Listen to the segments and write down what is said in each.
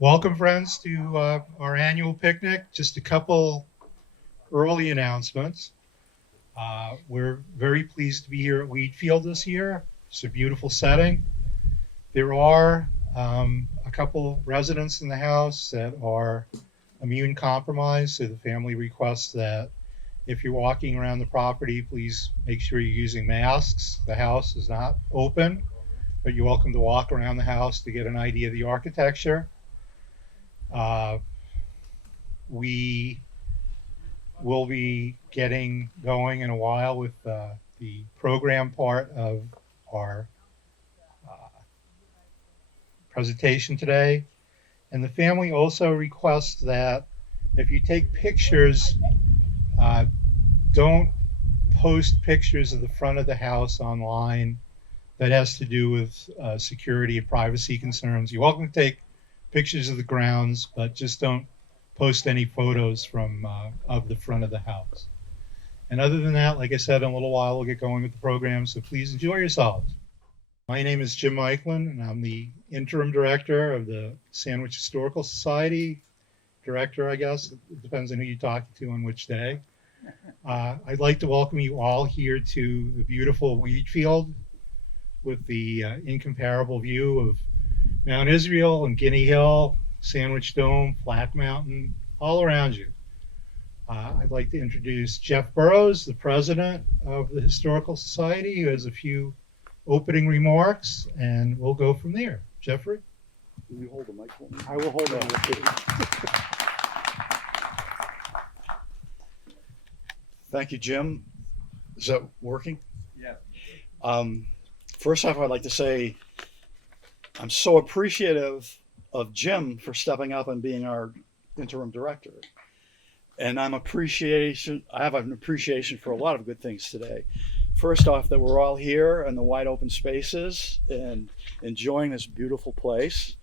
Welcome, friends, to our annual picnic. Just a couple early announcements. We're very pleased to be here at Wheatfield this year. It's a beautiful setting. There are a couple residents in the house that are immune compromised, so the family requests that if you're walking around the property, please make sure you're using masks. The house is not open, but you're welcome to walk around the house to get an idea of the architecture. Uh, we will be getting going in a while with the program part of our uh, presentation today. And the family also requests that if you take pictures, uh, don't post pictures of the front of the house online. That has to do with security and privacy concerns. You're welcome to take pictures of the grounds, but just don't post any photos from of the front of the house. And other than that, like I said, in a little while we'll get going with the program, so please enjoy yourselves. My name is Jim Meichland, and I'm the interim director of the Sandwich Historical Society. Director, I guess. It depends on who you're talking to on which day. I'd like to welcome you all here to the beautiful Wheatfield with the incomparable view of Mount Israel and Guinea Hill, Sandwich Dome, Flat Mountain, all around you. I'd like to introduce Jeff Burroughs, the president of the Historical Society, who has a few opening remarks, and we'll go from there. Jeffrey? Will you hold the mic for me? I will hold on. Thank you, Jim. Is that working? Yeah. First off, I'd like to say I'm so appreciative of Jim for stepping up and being our interim director. And I have an appreciation for a lot of good things today. First off, that we're all here in the wide open spaces and enjoying this beautiful place.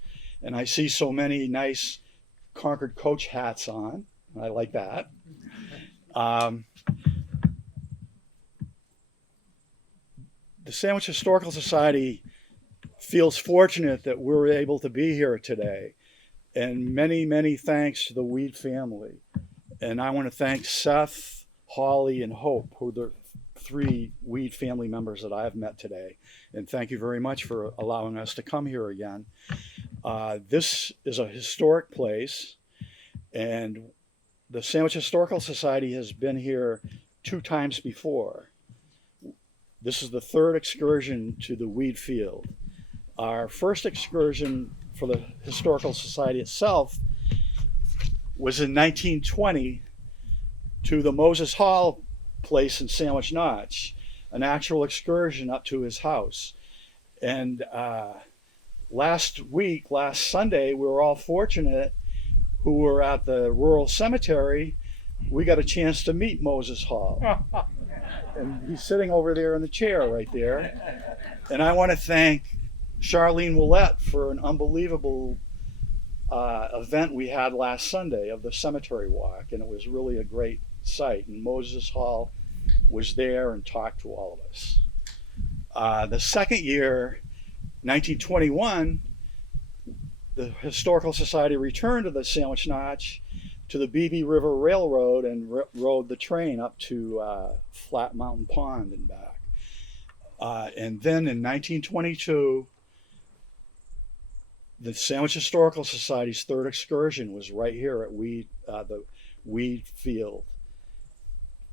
And I see so many nice Concord coach hats on. I like that. The Sandwich Historical Society feels fortunate that we're able to be here today. And many, many thanks to the Weed family. And I want to thank Seth, Holly, and Hope, who are the three Weed family members that I've met today. And thank you very much for allowing us to come here again. This is a historic place, and the Sandwich Historical Society has been here 2 times before. This is the 3rd excursion to the Weed Field. Our first excursion for the Historical Society itself was in 1920 to the Moses Hall place in Sandwich Notch, an actual excursion up to his house. And last Sunday, we were all fortunate who were at the rural cemetery. We got a chance to meet Moses Hall. And he's sitting over there in the chair right there. And I want to thank Charlene Willette for an unbelievable event we had last Sunday of the cemetery walk. And it was really a great sight. And Moses Hall was there and talked to all of us. The second year, 1921, the Historical Society returned to the Sandwich Notch to the Beebe River Railroad and rode the train up to Flat Mountain Pond and back. And then in 1922, the Sandwich Historical Society's 3rd excursion was right here at the Weed Field.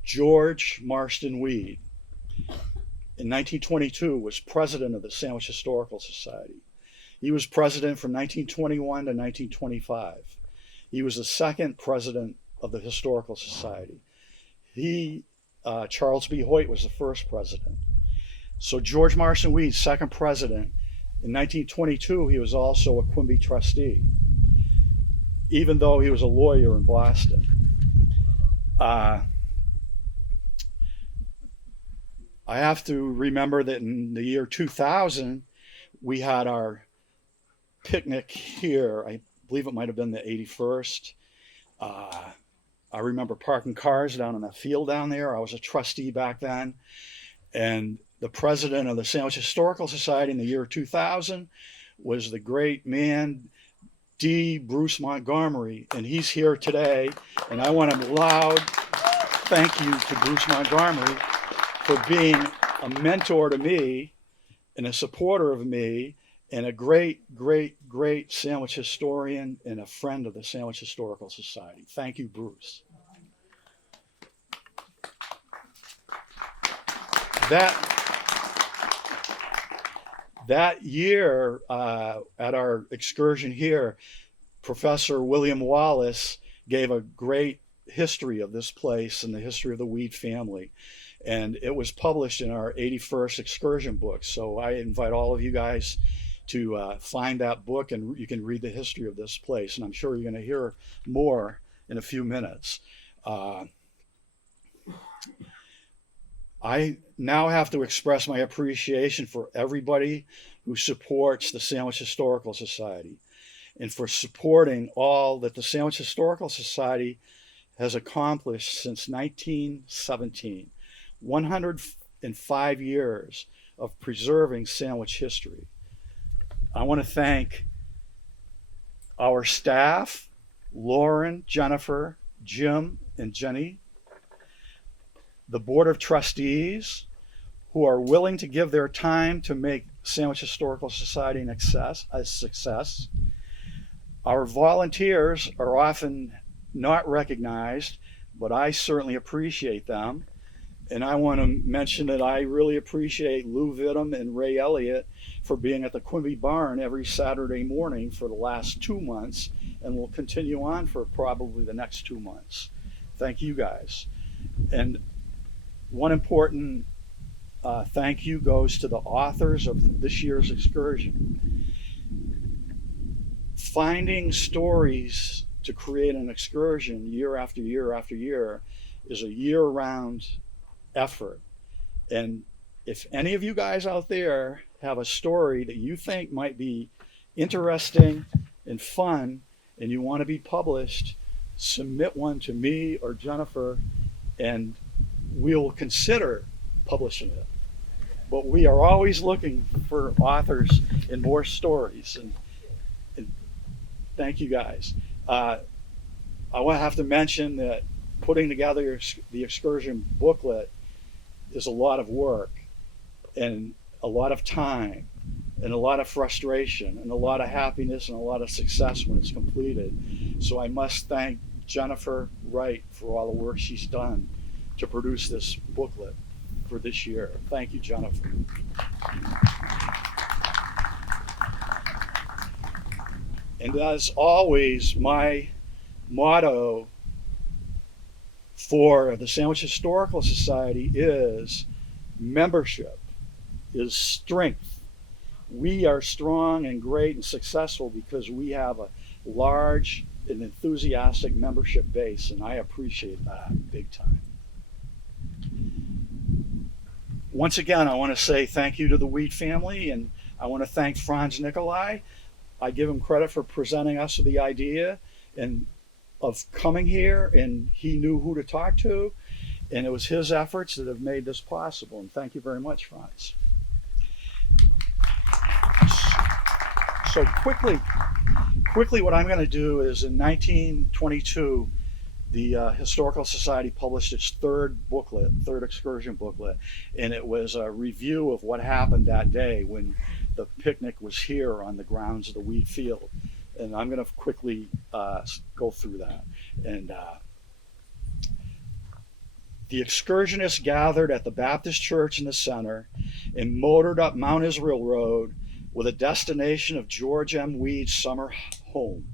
George Marston Weed, in 1922, was president of the Sandwich Historical Society. He was president from 1921 to 1925. He was the 2nd president of the Historical Society. Charles B. Hoyt was the 1st president. So George Marston Weed, 2nd president. In 1922, he was also a Quimby trustee, even though he was a lawyer in Boston. I have to remember that in the year 2000, we had our picnic here. I believe it might have been the 81st. I remember parking cars down in that field down there. I was a trustee back then. And the president of the Sandwich Historical Society in the year 2000 was the great man, D. Bruce Montgomery, and he's here today. And I want a loud thank you to Bruce Montgomery for being a mentor to me and a supporter of me and a great, great, great sandwich historian and a friend of the Sandwich Historical Society. Thank you, Bruce. That year at our excursion here, Professor William Wallace gave a great history of this place and the history of the Weed family. And it was published in our 81st excursion book. So I invite all of you guys to find that book, and you can read the history of this place. And I'm sure you're going to hear more in a few minutes. I now have to express my appreciation for everybody who supports the Sandwich Historical Society and for supporting all that the Sandwich Historical Society has accomplished since 1917. 105 years of preserving sandwich history. I want to thank our staff, Lauren, Jennifer, Jim, and Jenny, the Board of Trustees, who are willing to give their time to make Sandwich Historical Society a success. Our volunteers are often not recognized, but I certainly appreciate them. And I want to mention that I really appreciate Lou Vidum and Ray Elliott for being at the Quimby Barn every Saturday morning for the last 2 months, and will continue on for probably the next 2 months. Thank you guys. And one important thank you goes to the authors of this year's excursion. Finding stories to create an excursion year after year after year is a year-round effort. And if any of you guys out there have a story that you think might be interesting and fun and you want to be published, submit one to me or Jennifer and we'll consider publishing it. But we are always looking for authors and more stories. And thank you guys. I want to have to mention that putting together the excursion booklet is a lot of work and a lot of time and a lot of frustration and a lot of happiness and a lot of success when it's completed. So I must thank Jennifer Wright for all the work she's done to produce this booklet for this year. Thank you, Jennifer. And as always, my motto for the Sandwich Historical Society is membership is strength. We are strong and great and successful because we have a large and enthusiastic membership base, and I appreciate that big time. Once again, I want to say thank you to the Weed family, and I want to thank Franz Nicolay. I give him credit for presenting us with the idea and of coming here, and he knew who to talk to, and it was his efforts that have made this possible. And thank you very much, Franz. So quickly, what I'm going to do is in 1922, the Historical Society published its third excursion booklet, and it was a review of what happened that day when the picnic was here on the grounds of the Weed Field. And I'm going to quickly go through that. And the excursionists gathered at the Baptist Church in the center and motored up Mount Israel Road with a destination of George M. Weed's summer home.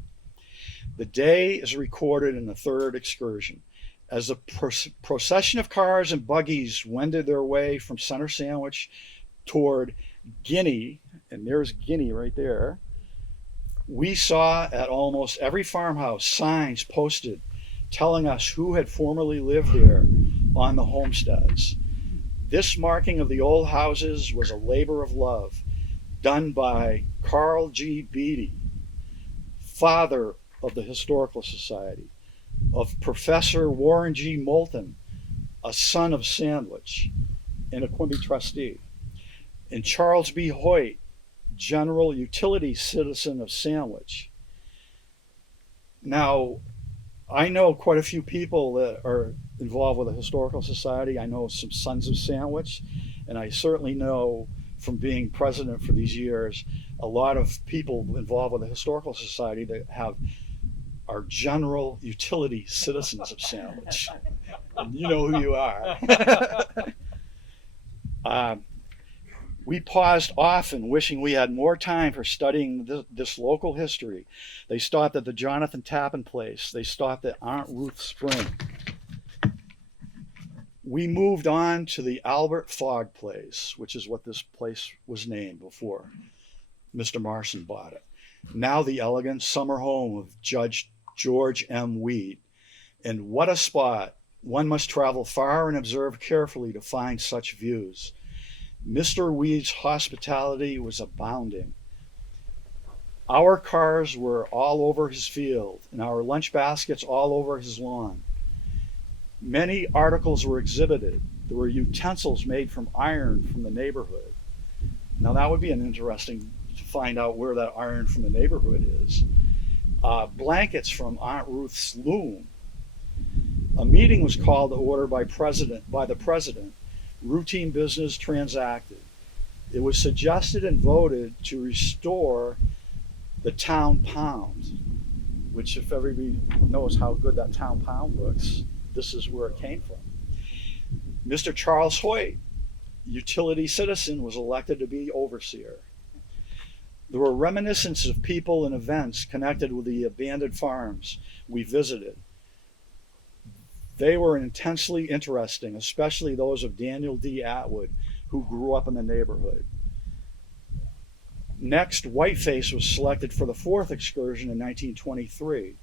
The day is recorded in the third excursion. As the procession of cars and buggies wended their way from Center Sandwich toward Guinea, and there's Guinea right there, we saw at almost every farmhouse signs posted telling us who had formerly lived there on the homesteads. This marking of the old houses was a labor of love done by Carl G. Beatty, father of the Historical Society, of Professor Warren G. Moulton, a son of Sandwich and a Quimby trustee, and Charles B. Hoyt, general utility citizen of Sandwich. Now, I know quite a few people that are involved with the Historical Society. I know some Sons of Sandwich, and I certainly know from being president for these years, a lot of people involved with the Historical Society that are general utility citizens of Sandwich. And you know who you are. We paused often, wishing we had more time for studying this local history. They stopped at the Jonathan Tappan Place. They stopped at Aunt Ruth Spring. We moved on to the Albert Fogg Place, which is what this place was named before Mr. Marson bought it. Now the elegant summer home of Judge George M. Weed. And what a spot. One must travel far and observe carefully to find such views. Mr. Weed's hospitality was abounding. Our cars were all over his field and our lunch baskets all over his lawn. Many articles were exhibited. There were utensils made from iron from the neighborhood. Now that would be an interesting to find out where that iron from the neighborhood is. Blankets from Aunt Ruth's loom. A meeting was called to order by the president. Routine business transacted. It was suggested and voted to restore the town pound, which if everybody knows how good that town pound looks, this is where it came from. Mr. Charles Hoyt, utility citizen, was elected to be overseer. There were reminiscences of people and events connected with the abandoned farms we visited. They were intensely interesting, especially those of Daniel D. Atwood, who grew up in the neighborhood. Next, Whiteface was selected for the fourth excursion in 1923,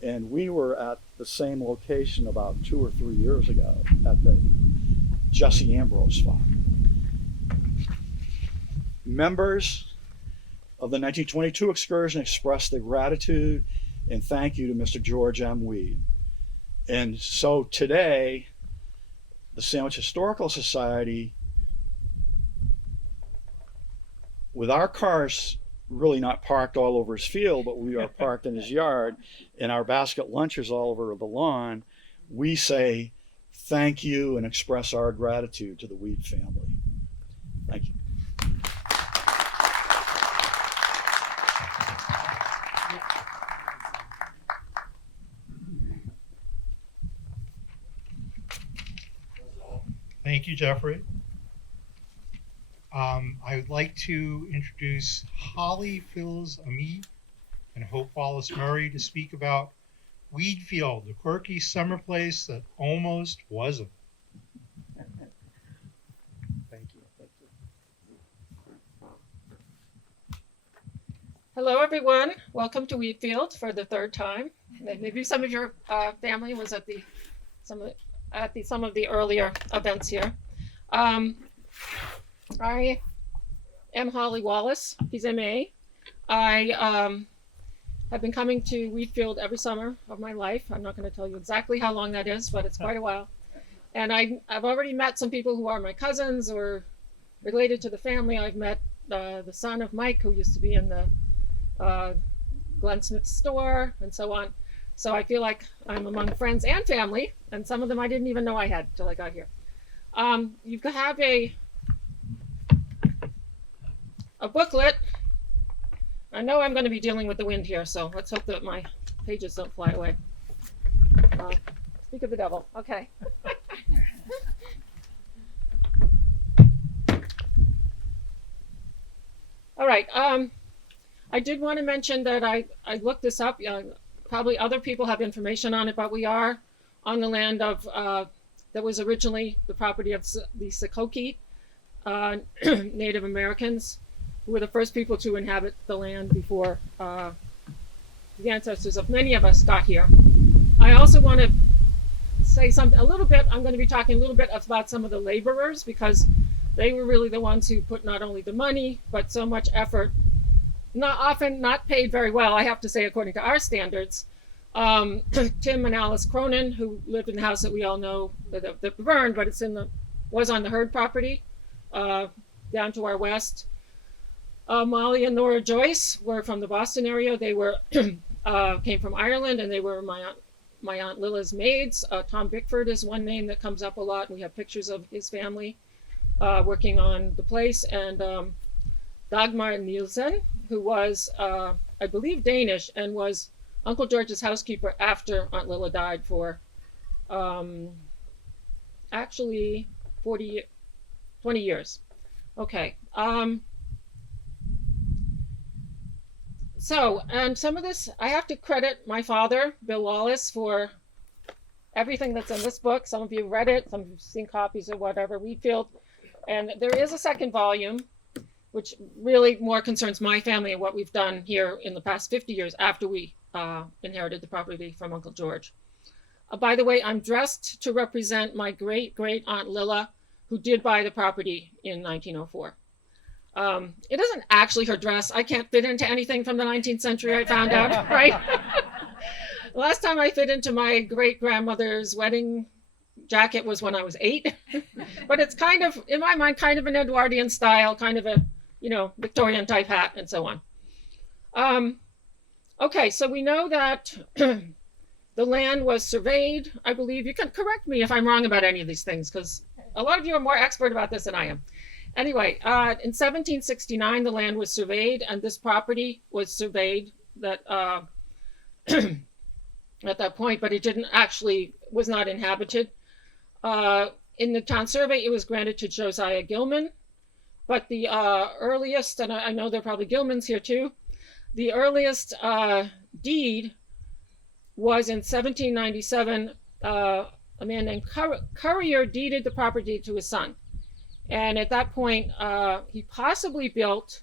and we were at the same location about 2 or 3 years ago at the Jesse Ambrose farm. Members of the 1922 excursion expressed their gratitude and thank you to Mr. George M. Weed. And so today, the Sandwich Historical Society, with our cars really not parked all over his field, but we are parked in his yard, and our basket lunches all over the lawn, we say thank you and express our gratitude to the Weed family. Thank you. Thank you, Jeffrey. I would like to introduce Holly Phils-Ami and Hope Wallace Murray to speak about Weedfield, the quirky summer place that almost wasn't. Thank you. Hello, everyone. Welcome to Weedfield for the third time. Maybe some of your family was at some of the earlier events here. I am Holly Wallace. He's MA. I have been coming to Weedfield every summer of my life. I'm not going to tell you exactly how long that is, but it's quite a while. And I've already met some people who are my cousins or related to the family. I've met the son of Mike, who used to be in the Glenn Smith store, and so on. So I feel like I'm among friends and family, and some of them I didn't even know I had till I got here. You have a booklet. I know I'm going to be dealing with the wind here, so let's hope that my pages don't fly away. Speak of the devil. Okay. All right. I did want to mention that I looked this up. Probably other people have information on it, but we are on the land of that was originally the property of the Sakoki Native Americans, who were the first people to inhabit the land before the ancestors of many of us got here. I also want to say a little bit. I'm going to be talking a little bit about some of the laborers, because they were really the ones who put not only the money but so much effort. Often not paid very well, I have to say, according to our standards. Tim and Alice Cronin, who lived in the house that we all know that burned, but was on the Hurd property down to our west. Molly and Nora Joyce were from the Boston area. They were came from Ireland, and they were my aunt Lilla's maids. Tom Bickford is one name that comes up a lot. We have pictures of his family working on the place, and Dagmar Nielsen, who was, I believe, Danish, and was Uncle George's housekeeper after Aunt Lilla died for actually 20 years. Okay. So, and some of this, I have to credit my father, Bill Wallace, for everything that's in this book. Some of you read it, some of you have seen copies or whatever, Wheatfield. And there is a second volume, which really more concerns my family and what we've done here in the past 50 years after we inherited the property from Uncle George. By the way, I'm dressed to represent my great Aunt Lilla, who did buy the property in 1904. It isn't actually her dress. I can't fit into anything from the 19th century, I found out, right? The last time I fit into my great-grandmother's wedding jacket was when I was 8. But it's kind of, in my mind, kind of an Edwardian style, kind of a, Victorian type hat and so on. Okay, so we know that the land was surveyed, I believe. You can correct me if I'm wrong about any of these things, because a lot of you are more expert about this than I am. Anyway, in 1769, the land was surveyed, and this property was surveyed that at that point, but it was not inhabited. In the town survey, it was granted to Josiah Gilman, but the earliest, and I know there are probably Gilmans here too, the earliest deed was in 1797. A man named Currier deeded the property to his son. And at that point, he possibly built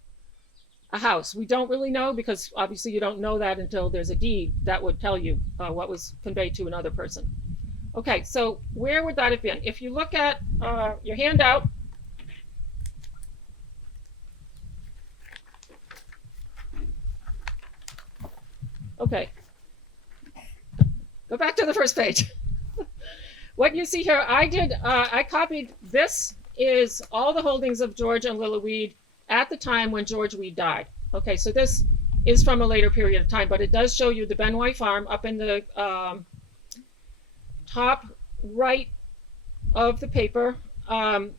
a house. We don't really know, because obviously you don't know that until there's a deed that would tell you what was conveyed to another person. Okay, so where would that have been? If you look at your handout, okay, go back to the first page. What you see here, I copied this. Is all the holdings of George and Lilla Weed at the time when George Weed died. Okay, so this is from a later period of time, but it does show you the Benway farm up in the top right of the paper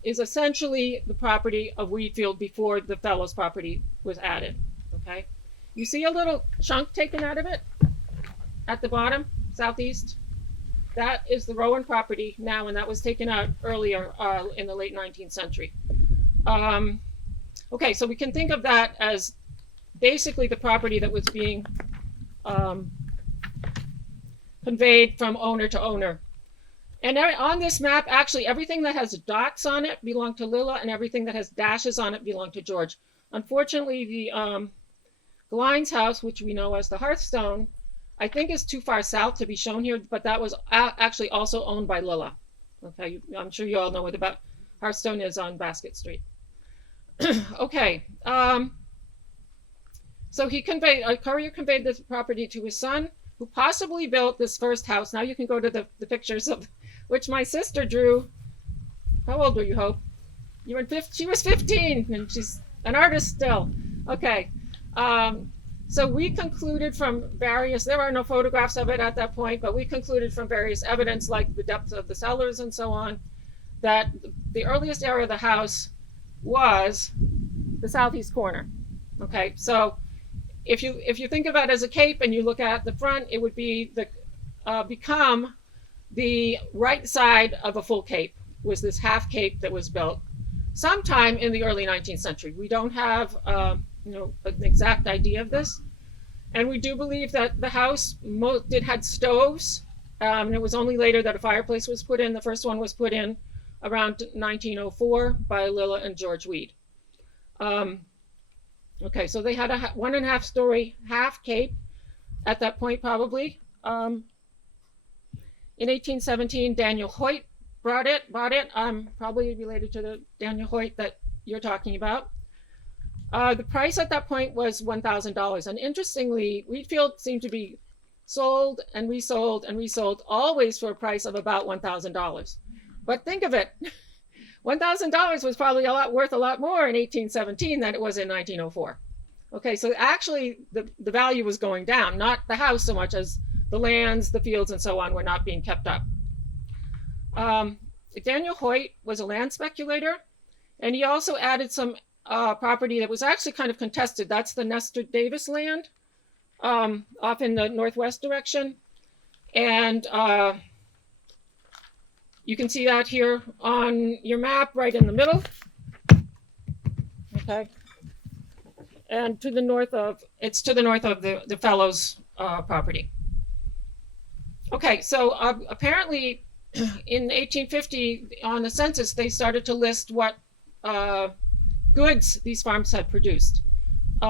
is essentially the property of Wheatfield before the Fellows property was added. Okay, you see a little chunk taken out of it at the bottom, southeast. That is the Rowan property now, and that was taken out earlier in the late 19th century. Okay, so we can think of that as basically the property that was being conveyed from owner to owner. And on this map, actually, everything that has dots on it belonged to Lilla, and everything that has dashes on it belonged to George. Unfortunately, the Glines house, which we know as the Hearthstone, I think is too far south to be shown here, but that was actually also owned by Lilla. Okay, I'm sure you all know what Hearthstone is on Basket Street. Okay, so Currier conveyed this property to his son, who possibly built this first house. Now you can go to the pictures of which my sister drew. How old were you, Hope? You were she was 15, and she's an artist still. Okay. So we concluded from there are no photographs of it at that point, but we concluded from various evidence, like the depth of the cellars and so on, that the earliest area of the house was the southeast corner. Okay, so if you think of it as a cape and you look at the front, it would be become the right side of a full cape, was this half cape that was built sometime in the early 19th century. We don't have an exact idea of this, and we do believe that the house had stoves, and it was only later that a fireplace was put in. The first one was put in around 1904 by Lilla and George Weed. Okay, so they had a 1.5 story half cape at that point, probably. In 1817, Daniel Hoyt bought it. Probably related to the Daniel Hoyt that you're talking about. The price at that point was $1,000. And interestingly, Wheatfield seemed to be sold and resold and resold, always for a price of about $1,000. But think of it, $1,000 was probably worth a lot more in 1817 than it was in 1904. Okay, so actually the value was going down, not the house so much as the lands, the fields, and so on were not being kept up. Daniel Hoyt was a land speculator, and he also added some property that was actually kind of contested. That's the Nestor Davis land off in the northwest direction. And you can see that here on your map right in the middle. Okay. And to the north of, it's to the north of the Fellows property. Okay, so apparently in 1850 on the census, they started to list what goods these farms had produced.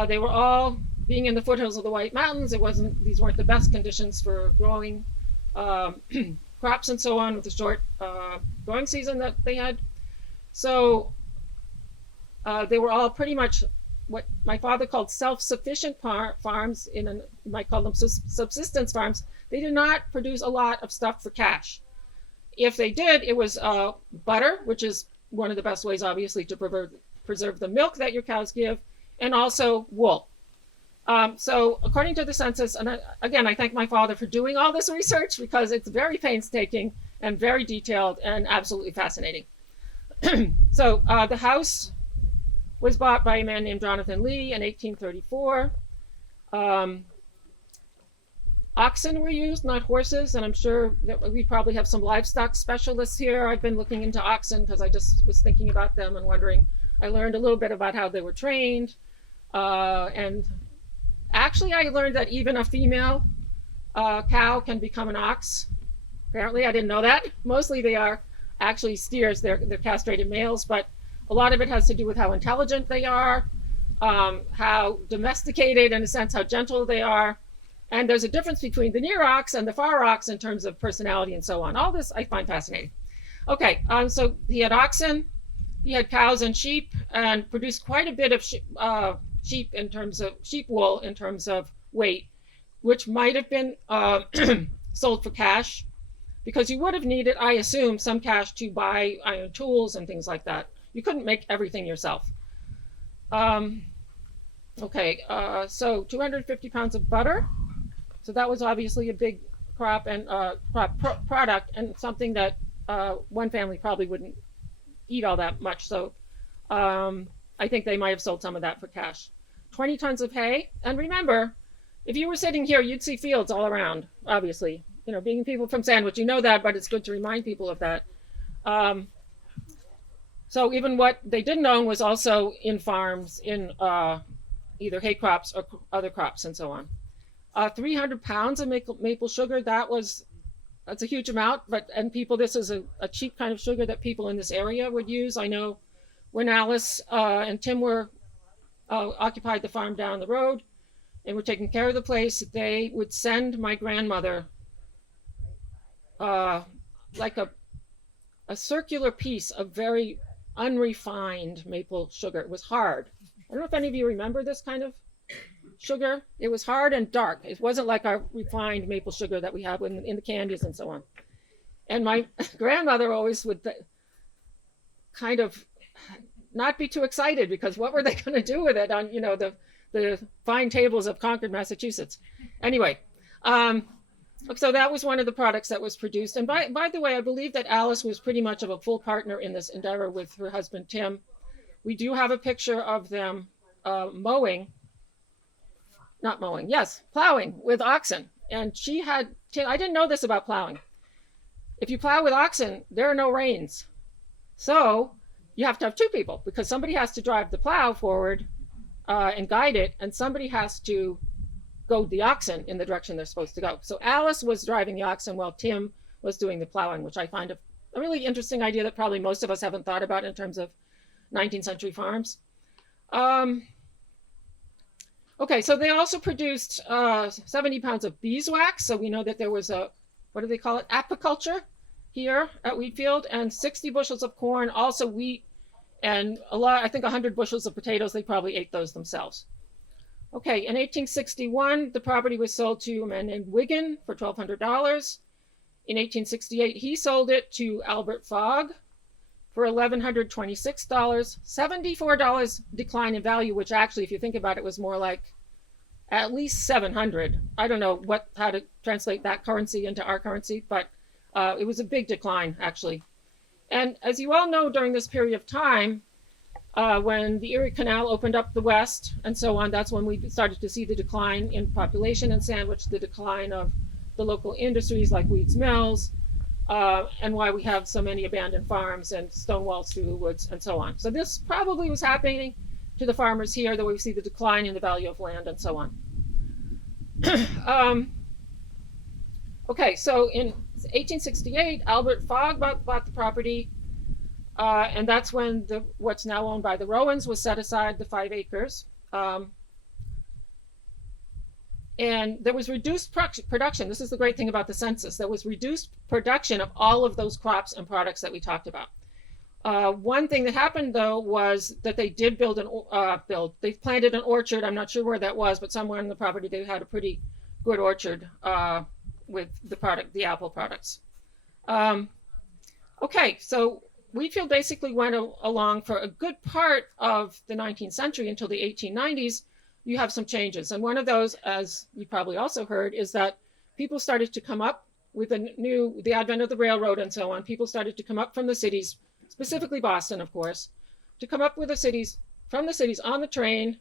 They were all being in the foothills of the White Mountains. These weren't the best conditions for growing crops and so on with the short growing season that they had. So they were all pretty much what my father called self-sufficient farms. You might call them subsistence farms. They did not produce a lot of stuff for cash. If they did, it was butter, which is one of the best ways, obviously, to preserve the milk that your cows give, and also wool. So according to the census, and again, I thank my father for doing all this research because it's very painstaking and very detailed and absolutely fascinating. So the house was bought by a man named Jonathan Lee in 1834. Oxen were used, not horses, and I'm sure that we probably have some livestock specialists here. I've been looking into oxen because I just was thinking about them and wondering. I learned a little bit about how they were trained, and actually I learned that even a female cow can become an ox. Apparently, I didn't know that. Mostly they are actually steers. They're castrated males, but a lot of it has to do with how intelligent they are, how domesticated, in a sense, how gentle they are. And there's a difference between the near ox and the far ox in terms of personality and so on. All this I find fascinating. Okay, so he had oxen, he had cows and sheep, and produced quite a bit of sheep in terms of sheep wool in terms of weight, which might have been sold for cash, because you would have needed, I assume, some cash to buy iron tools and things like that. You couldn't make everything yourself. Okay, so 250 pounds of butter. So that was obviously a big crop and product, and something that one family probably wouldn't eat all that much. So I think they might have sold some of that for cash. 20 tons of hay. And remember, if you were sitting here, you'd see fields all around, obviously. You know, being people from Sandwich, you know that, but it's good to remind people of that. So even what they didn't own was also in farms, in either hay crops or other crops and so on. 300 pounds of maple sugar, that's a huge amount, and people, this is a cheap kind of sugar that people in this area would use. I know when Alice and Tim were occupied the farm down the road and were taking care of the place, they would send my grandmother like a circular piece of very unrefined maple sugar. It was hard. I don't know if any of you remember this kind of sugar. It was hard and dark. It wasn't like our refined maple sugar that we have in the candies and so on. And my grandmother always would kind of not be too excited, because what were they going to do with it on, the fine tables of Concord, Massachusetts? Anyway, so that was one of the products that was produced. And by the way, I believe that Alice was pretty much of a full partner in this endeavor with her husband, Tim. We do have a picture of them plowing with oxen. And I didn't know this about plowing. If you plow with oxen, there are no reins. So you have to have two people, because somebody has to drive the plow forward and guide it, and somebody has to goad the oxen in the direction they're supposed to go. So Alice was driving the oxen while Tim was doing the plowing, which I find a really interesting idea that probably most of us haven't thought about in terms of 19th century farms. Okay, so they also produced 70 pounds of beeswax. So we know that there was what do they call it? Apiculture here at Wheatfield, and 60 bushels of corn, also wheat, and I think 100 bushels of potatoes. They probably ate those themselves. Okay, in 1861, the property was sold to a man named Wigan for $1,200. In 1868, he sold it to Albert Fogg. for $1,126, $74 decline in value, which actually, if you think about it, was more like at least 700. I don't know how to translate that currency into our currency, but it was a big decline, actually. And as you all know, during this period of time, when the Erie Canal opened up the west and so on, that's when we started to see the decline in population in Sandwich, the decline of the local industries like Weeds Mills, and why we have so many abandoned farms and stone walls through the woods and so on. So this probably was happening to the farmers here, that we see the decline in the value of land and so on. Okay, so in 1868, Albert Fogg bought the property, and that's when what's now owned by the Rowans was set aside, the 5 acres. And there was reduced production. This is the great thing about the census. There was reduced production of all of those crops and products that we talked about. One thing that happened, though, was that they did they planted an orchard. I'm not sure where that was, but somewhere on the property they had a pretty good orchard with the apple products. Okay, so Wheatfield basically went along for a good part of the 19th century until the 1890s. You have some changes. And one of those, as you probably also heard, is that people started to come up with the advent of the railroad and so on. People started to come up from the cities, specifically Boston, of course, to come up with from the cities on the train.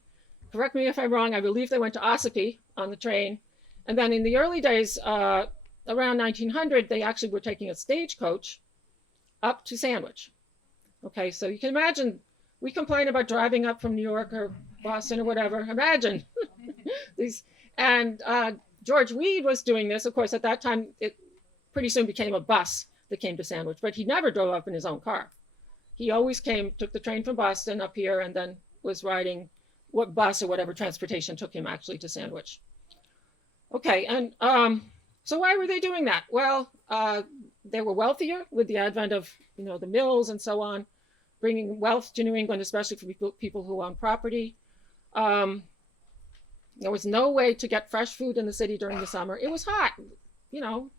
Correct me if I'm wrong, I believe they went to Ossipee on the train. And then in the early days, around 1900, they actually were taking a stagecoach up to Sandwich. Okay, so you can imagine, we complain about driving up from New York or Boston or whatever. Imagine these. And George Weed was doing this. Of course, at that time, it pretty soon became a bus that came to Sandwich, but he never drove up in his own car. He always took the train from Boston up here, and then was riding what bus or whatever transportation took him actually to Sandwich. Okay, and so why were they doing that? Well, they were wealthier with the advent of the mills and so on, bringing wealth to New England, especially for people who own property. There was no way to get fresh food in the city during the summer. It was hot,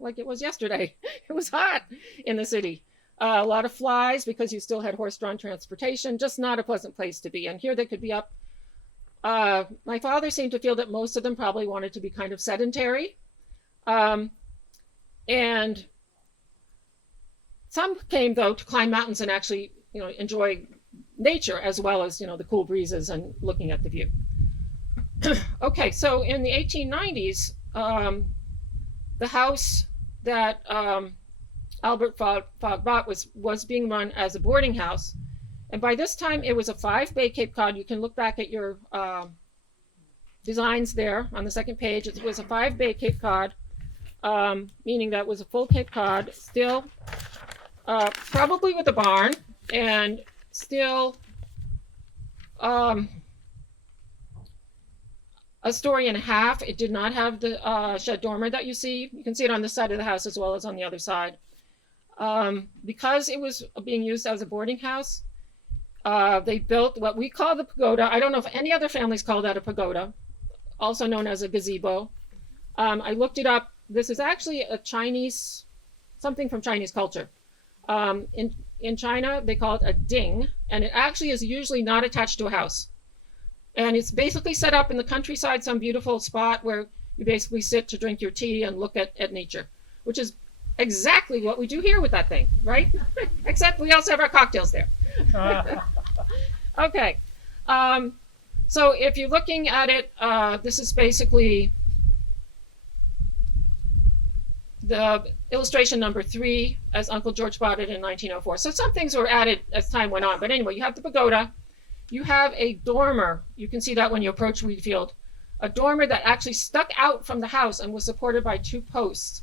like it was yesterday. It was hot in the city. A lot of flies because you still had horse-drawn transportation, just not a pleasant place to be. And here they could be up. My father seemed to feel that most of them probably wanted to be kind of sedentary. And some came, though, to climb mountains and actually, enjoy nature as well as, the cool breezes and looking at the view. Okay, so in the 1890s, the house that Albert Fogg bought was being run as a boarding house. And by this time, it was a 5-bay Cape Cod. You can look back at your designs there on the second page. It was a 5-bay Cape Cod, meaning that was a full Cape Cod, still probably with a barn, and still a story and a half. It did not have the shed dormer that you see. You can see it on the side of the house as well as on the other side. Because it was being used as a boarding house, they built what we call the pagoda. I don't know if any other families call that a pagoda, also known as a gazebo. I looked it up. This is actually something from Chinese culture. In China, they call it a ding, and it actually is usually not attached to a house. And it's basically set up in the countryside, some beautiful spot where you basically sit to drink your tea and look at nature, which is exactly what we do here with that thing, right? Except we also have our cocktails there. Okay. So if you're looking at it, this is basically the illustration number 3 as Uncle George bought it in 1904. So some things were added as time went on. But anyway, you have the pagoda. You have a dormer. You can see that when you approach Wheatfield. A dormer that actually stuck out from the house and was supported by 2 posts.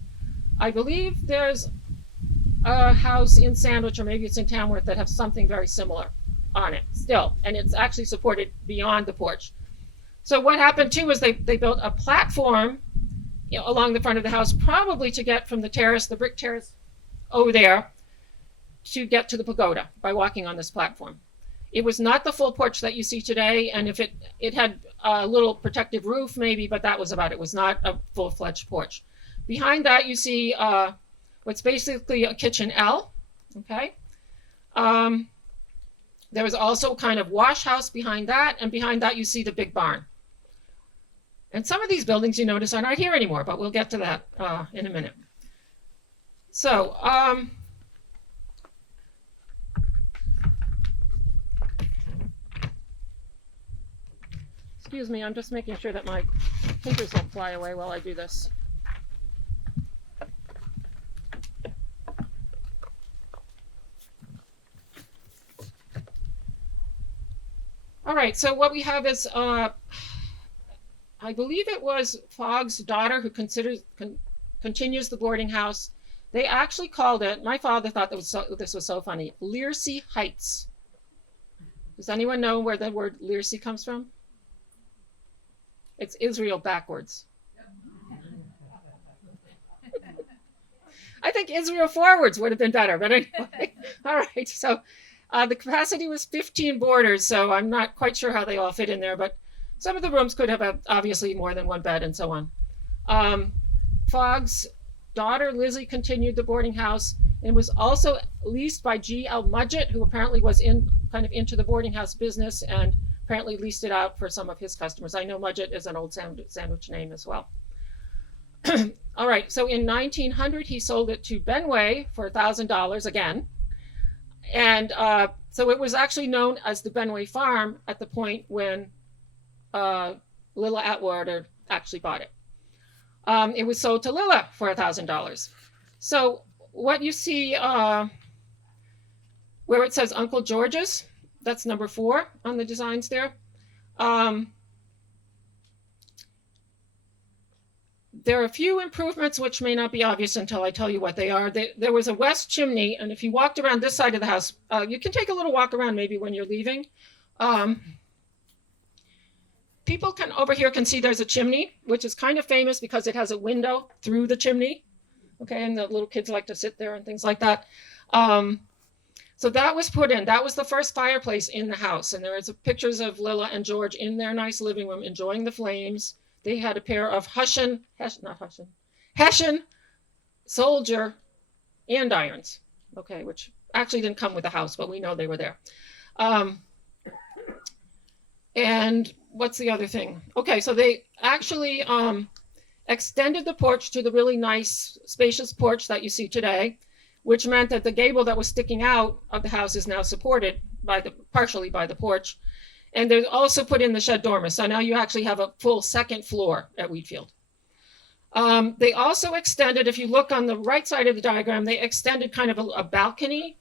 I believe there's a house in Sandwich, or maybe it's in Tamworth, that have something very similar on it still. And it's actually supported beyond the porch. So what happened too was they built a platform along the front of the house, probably to get from the terrace, the brick terrace over there, to get to the pagoda by walking on this platform. It was not the full porch that you see today, and if it had a little protective roof maybe, but that was about it. It was not a full-fledged porch. Behind that you see what's basically a kitchen L, okay? There was also kind of wash house behind that, and behind that you see the big barn. And some of these buildings you notice are not here anymore, but we'll get to that in a minute. So, excuse me, I'm just making sure that my papers don't fly away while I do this. All right, so what we have is, I believe it was Fogg's daughter who continues the boarding house. They actually called it, my father thought this was so funny, Learsea Heights. Does anyone know where the word Learsea comes from? It's Israel backwards. I think Israel forwards would have been better, but anyway. All right, so the capacity was 15 boarders, so I'm not quite sure how they all fit in there, but some of the rooms could have obviously more than one bed and so on. Fogg's daughter, Lizzie, continued the boarding house and was also leased by G.L. Mudgett, who apparently was into the boarding house business and apparently leased it out for some of his customers. I know Mudgett is an old sandwich name as well. All right, so in 1900, he sold it to Benway for $1,000 again. And so it was actually known as the Benway Farm at the point when Lilla Atwater actually bought it. It was sold to Lilla for $1,000. So what you see where it says Uncle George's, that's number 4 on the designs there. There are a few improvements which may not be obvious until I tell you what they are. There was a west chimney, and if you walked around this side of the house, you can take a little walk around maybe when you're leaving. People over here can see there's a chimney, which is kind of famous because it has a window through the chimney. Okay, and the little kids like to sit there and things like that. So that was put in. That was the first fireplace in the house. And there is pictures of Lilla and George in their nice living room enjoying the flames. They had a pair of Hessian soldier andirons, okay, which actually didn't come with the house, but we know they were there. And what's the other thing? Okay, so they actually extended the porch to the really nice, spacious porch that you see today, which meant that the gable that was sticking out of the house is now supported partially by the porch. And they also put in the shed dormer. So now you actually have a full second floor at Wheatfield. They also extended, if you look on the right side of the diagram, they extended kind of a balcony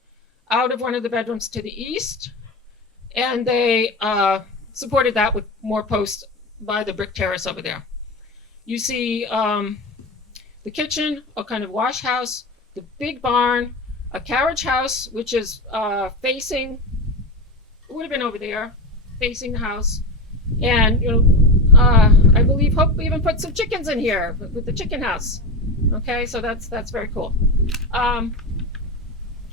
out of one of the bedrooms to the east. And they supported that with more posts by the brick terrace over there. You see the kitchen, a kind of wash house, the big barn, a carriage house, which is facing, it would have been over there, facing the house. And, I believe Hope even put some chickens in here with the chicken house. Okay, so that's very cool. All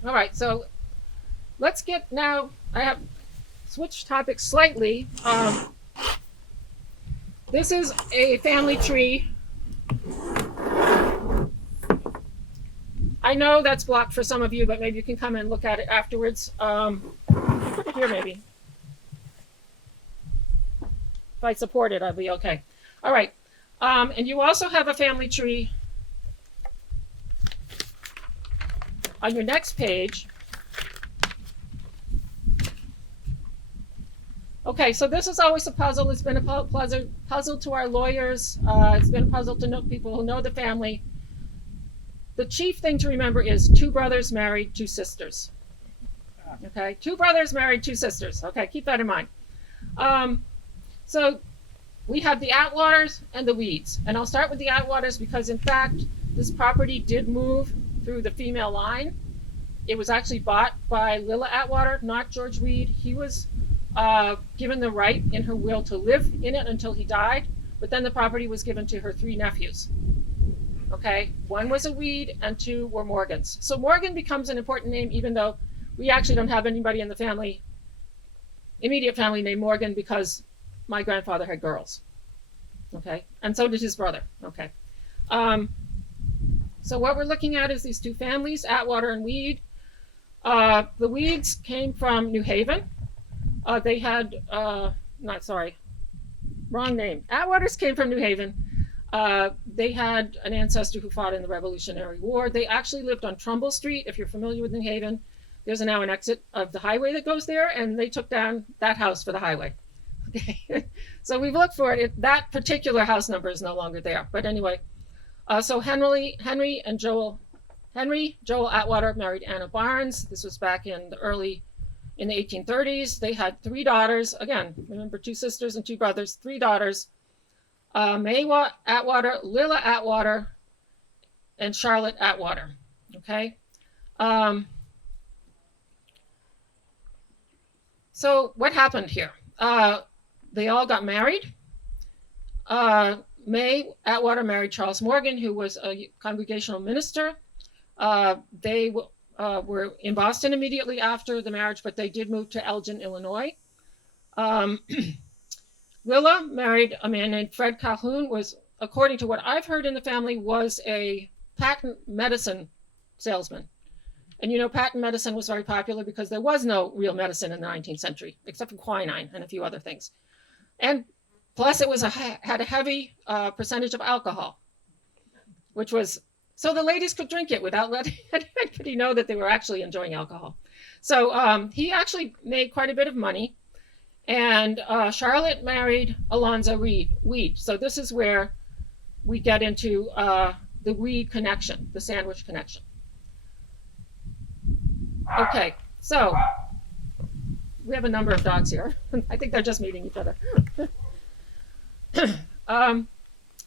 right, so let's get now, I have switched topics slightly. This is a family tree. I know that's blocked for some of you, but maybe you can come and look at it afterwards. Put it here maybe. If I support it, I'll be okay. All right. And you also have a family tree on your next page. Okay, so this is always a puzzle. It's been a puzzle to our lawyers. It's been a puzzle to people who know the family. The chief thing to remember is 2 brothers married 2 sisters. Okay, 2 brothers married 2 sisters. Okay, keep that in mind. So we have the Atwaters and the Weeds. And I'll start with the Atwaters because, in fact, this property did move through the female line. It was actually bought by Lilla Atwater, not George Weed. He was given the right in her will to live in it until he died, but then the property was given to her 3 nephews. Okay, 1 was a Weed and 2 were Morgans. So Morgan becomes an important name, even though we actually don't have anybody in the family, immediate family named Morgan, because my grandfather had girls. Okay, and so did his brother. Okay, so what we're looking at is these 2 families, Atwater and Weed. The Weeds came from New Haven. They had, wrong name. Atwaters came from New Haven. They had an ancestor who fought in the Revolutionary War. They actually lived on Trumbull Street, if you're familiar with New Haven. There's now an exit of the highway that goes there, and they took down that house for the highway. Okay, so we've looked for it. That particular house number is no longer there. But anyway, so Henry Joel Atwater married Anna Barnes. This was back in the 1830s. They had 3 daughters. Again, remember, 2 sisters and 2 brothers, 3 daughters. May Atwater, Lilla Atwater, and Charlotte Atwater. Okay. So what happened here? They all got married. May Atwater married Charles Morgan, who was a congregational minister. They were in Boston immediately after the marriage, but they did move to Elgin, Illinois. Lilla married a man named Fred Calhoun, was, according to what I've heard in the family, was a patent medicine salesman. And you know, patent medicine was very popular because there was no real medicine in the 19th century, except for quinine and a few other things. And plus it was had a heavy percentage of alcohol, which was, so the ladies could drink it without letting anybody know that they were actually enjoying alcohol. So he actually made quite a bit of money. And Charlotte married Alonzo Weed. So this is where we get into the Weed connection, the sandwich connection. Okay, so we have a number of dogs here. I think they're just meeting each other.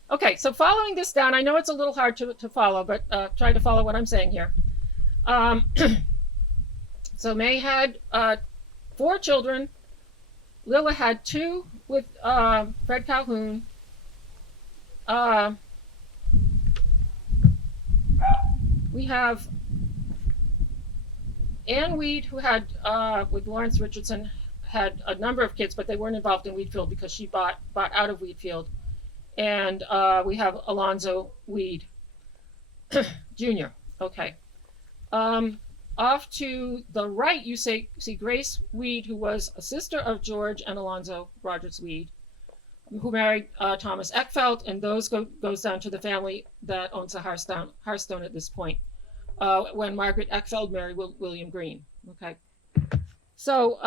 Okay, so following this down, I know it's a little hard to follow, but try to follow what I'm saying here. So May had 4 children. Lilla had 2 with Fred Calhoun. We have Anne Weed, who had, with Lawrence Richardson, had a number of kids, but they weren't involved in Wheatfield because she bought out of Wheatfield. And we have Alonzo Weed Jr. Okay. Off to the right, you see Grace Weed, who was a sister of George and Alonzo Rogers Weed, who married Thomas Eckfeldt, and those goes down to the family that owns the Hearthstone at this point, when Margaret Eckfeldt married William Green. Okay, so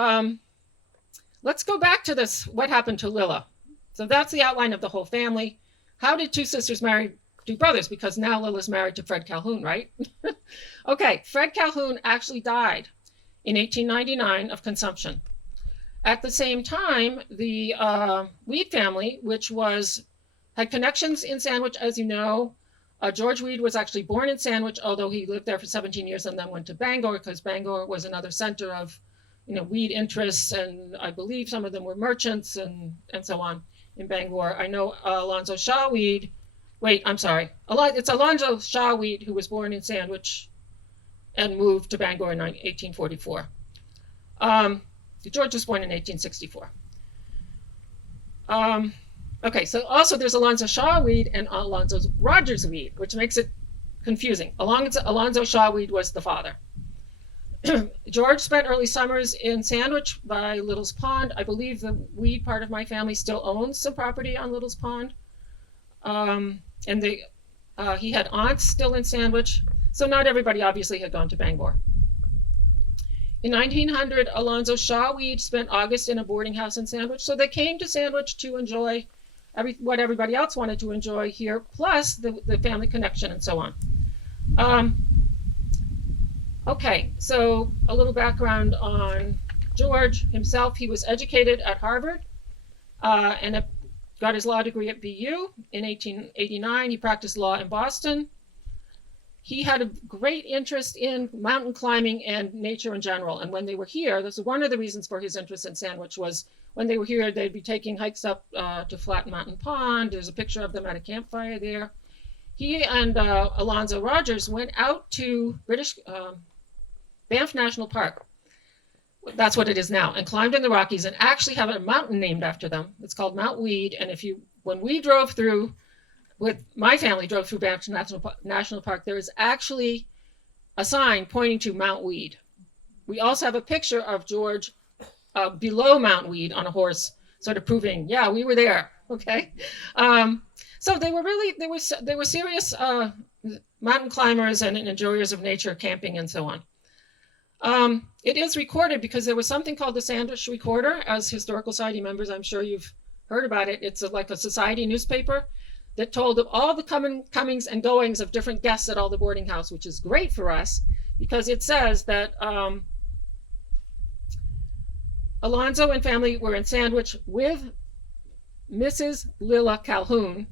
let's go back to this, what happened to Lilla. So that's the outline of the whole family. How did 2 sisters marry 2 brothers? Because now Lilla's married to Fred Calhoun, right? Okay, Fred Calhoun actually died in 1899 of consumption. At the same time, the Weed family, which had connections in Sandwich, as you know. George Weed was actually born in Sandwich, although he lived there for 17 years and then went to Bangor, because Bangor was another center of, weed interests, and I believe some of them were merchants and so on in Bangor. I know Alonzo Shaw Weed. Wait, I'm sorry. It's Alonzo Shaw Weed, who was born in Sandwich and moved to Bangor in 1844. George was born in 1864. Okay, so also there's Alonzo Shaw Weed and Alonzo Rogers Weed, which makes it confusing. Alonzo Shaw Weed was the father. George spent early summers in Sandwich by Little's Pond. I believe the Weed part of my family still owns some property on Little's Pond. And he had aunts still in Sandwich, so not everybody obviously had gone to Bangor. In 1900, Alonzo Shaw Weed spent August in a boarding house in Sandwich, so they came to Sandwich to enjoy what everybody else wanted to enjoy here, plus the family connection and so on. Okay, so a little background on George himself. He was educated at Harvard and got his law degree at BU. In 1889, he practiced law in Boston. He had a great interest in mountain climbing and nature in general. And when they were here, this is one of the reasons for his interest in Sandwich, was when they were here, they'd be taking hikes up to Flat Mountain Pond. There's a picture of them at a campfire there. He and Alonzo Rogers went out to Banff National Park. That's what it is now, and climbed in the Rockies and actually have a mountain named after them. It's called Mount Weed. And when we drove through, my family drove through Banff National Park, there is actually a sign pointing to Mount Weed. we also have a picture of George below Mount Weed on a horse, sort of proving, yeah, we were there. Okay, so they were serious mountain climbers and enjoyers of nature, camping, and so on. It is recorded because there was something called the Sandwich Recorder. As Historical Society members, I'm sure you've heard about it. It's like a society newspaper that told of all the comings and goings of different guests at all the boarding house, which is great for us because it says that Alonzo and family were in Sandwich with Mrs. Lilla Calhoun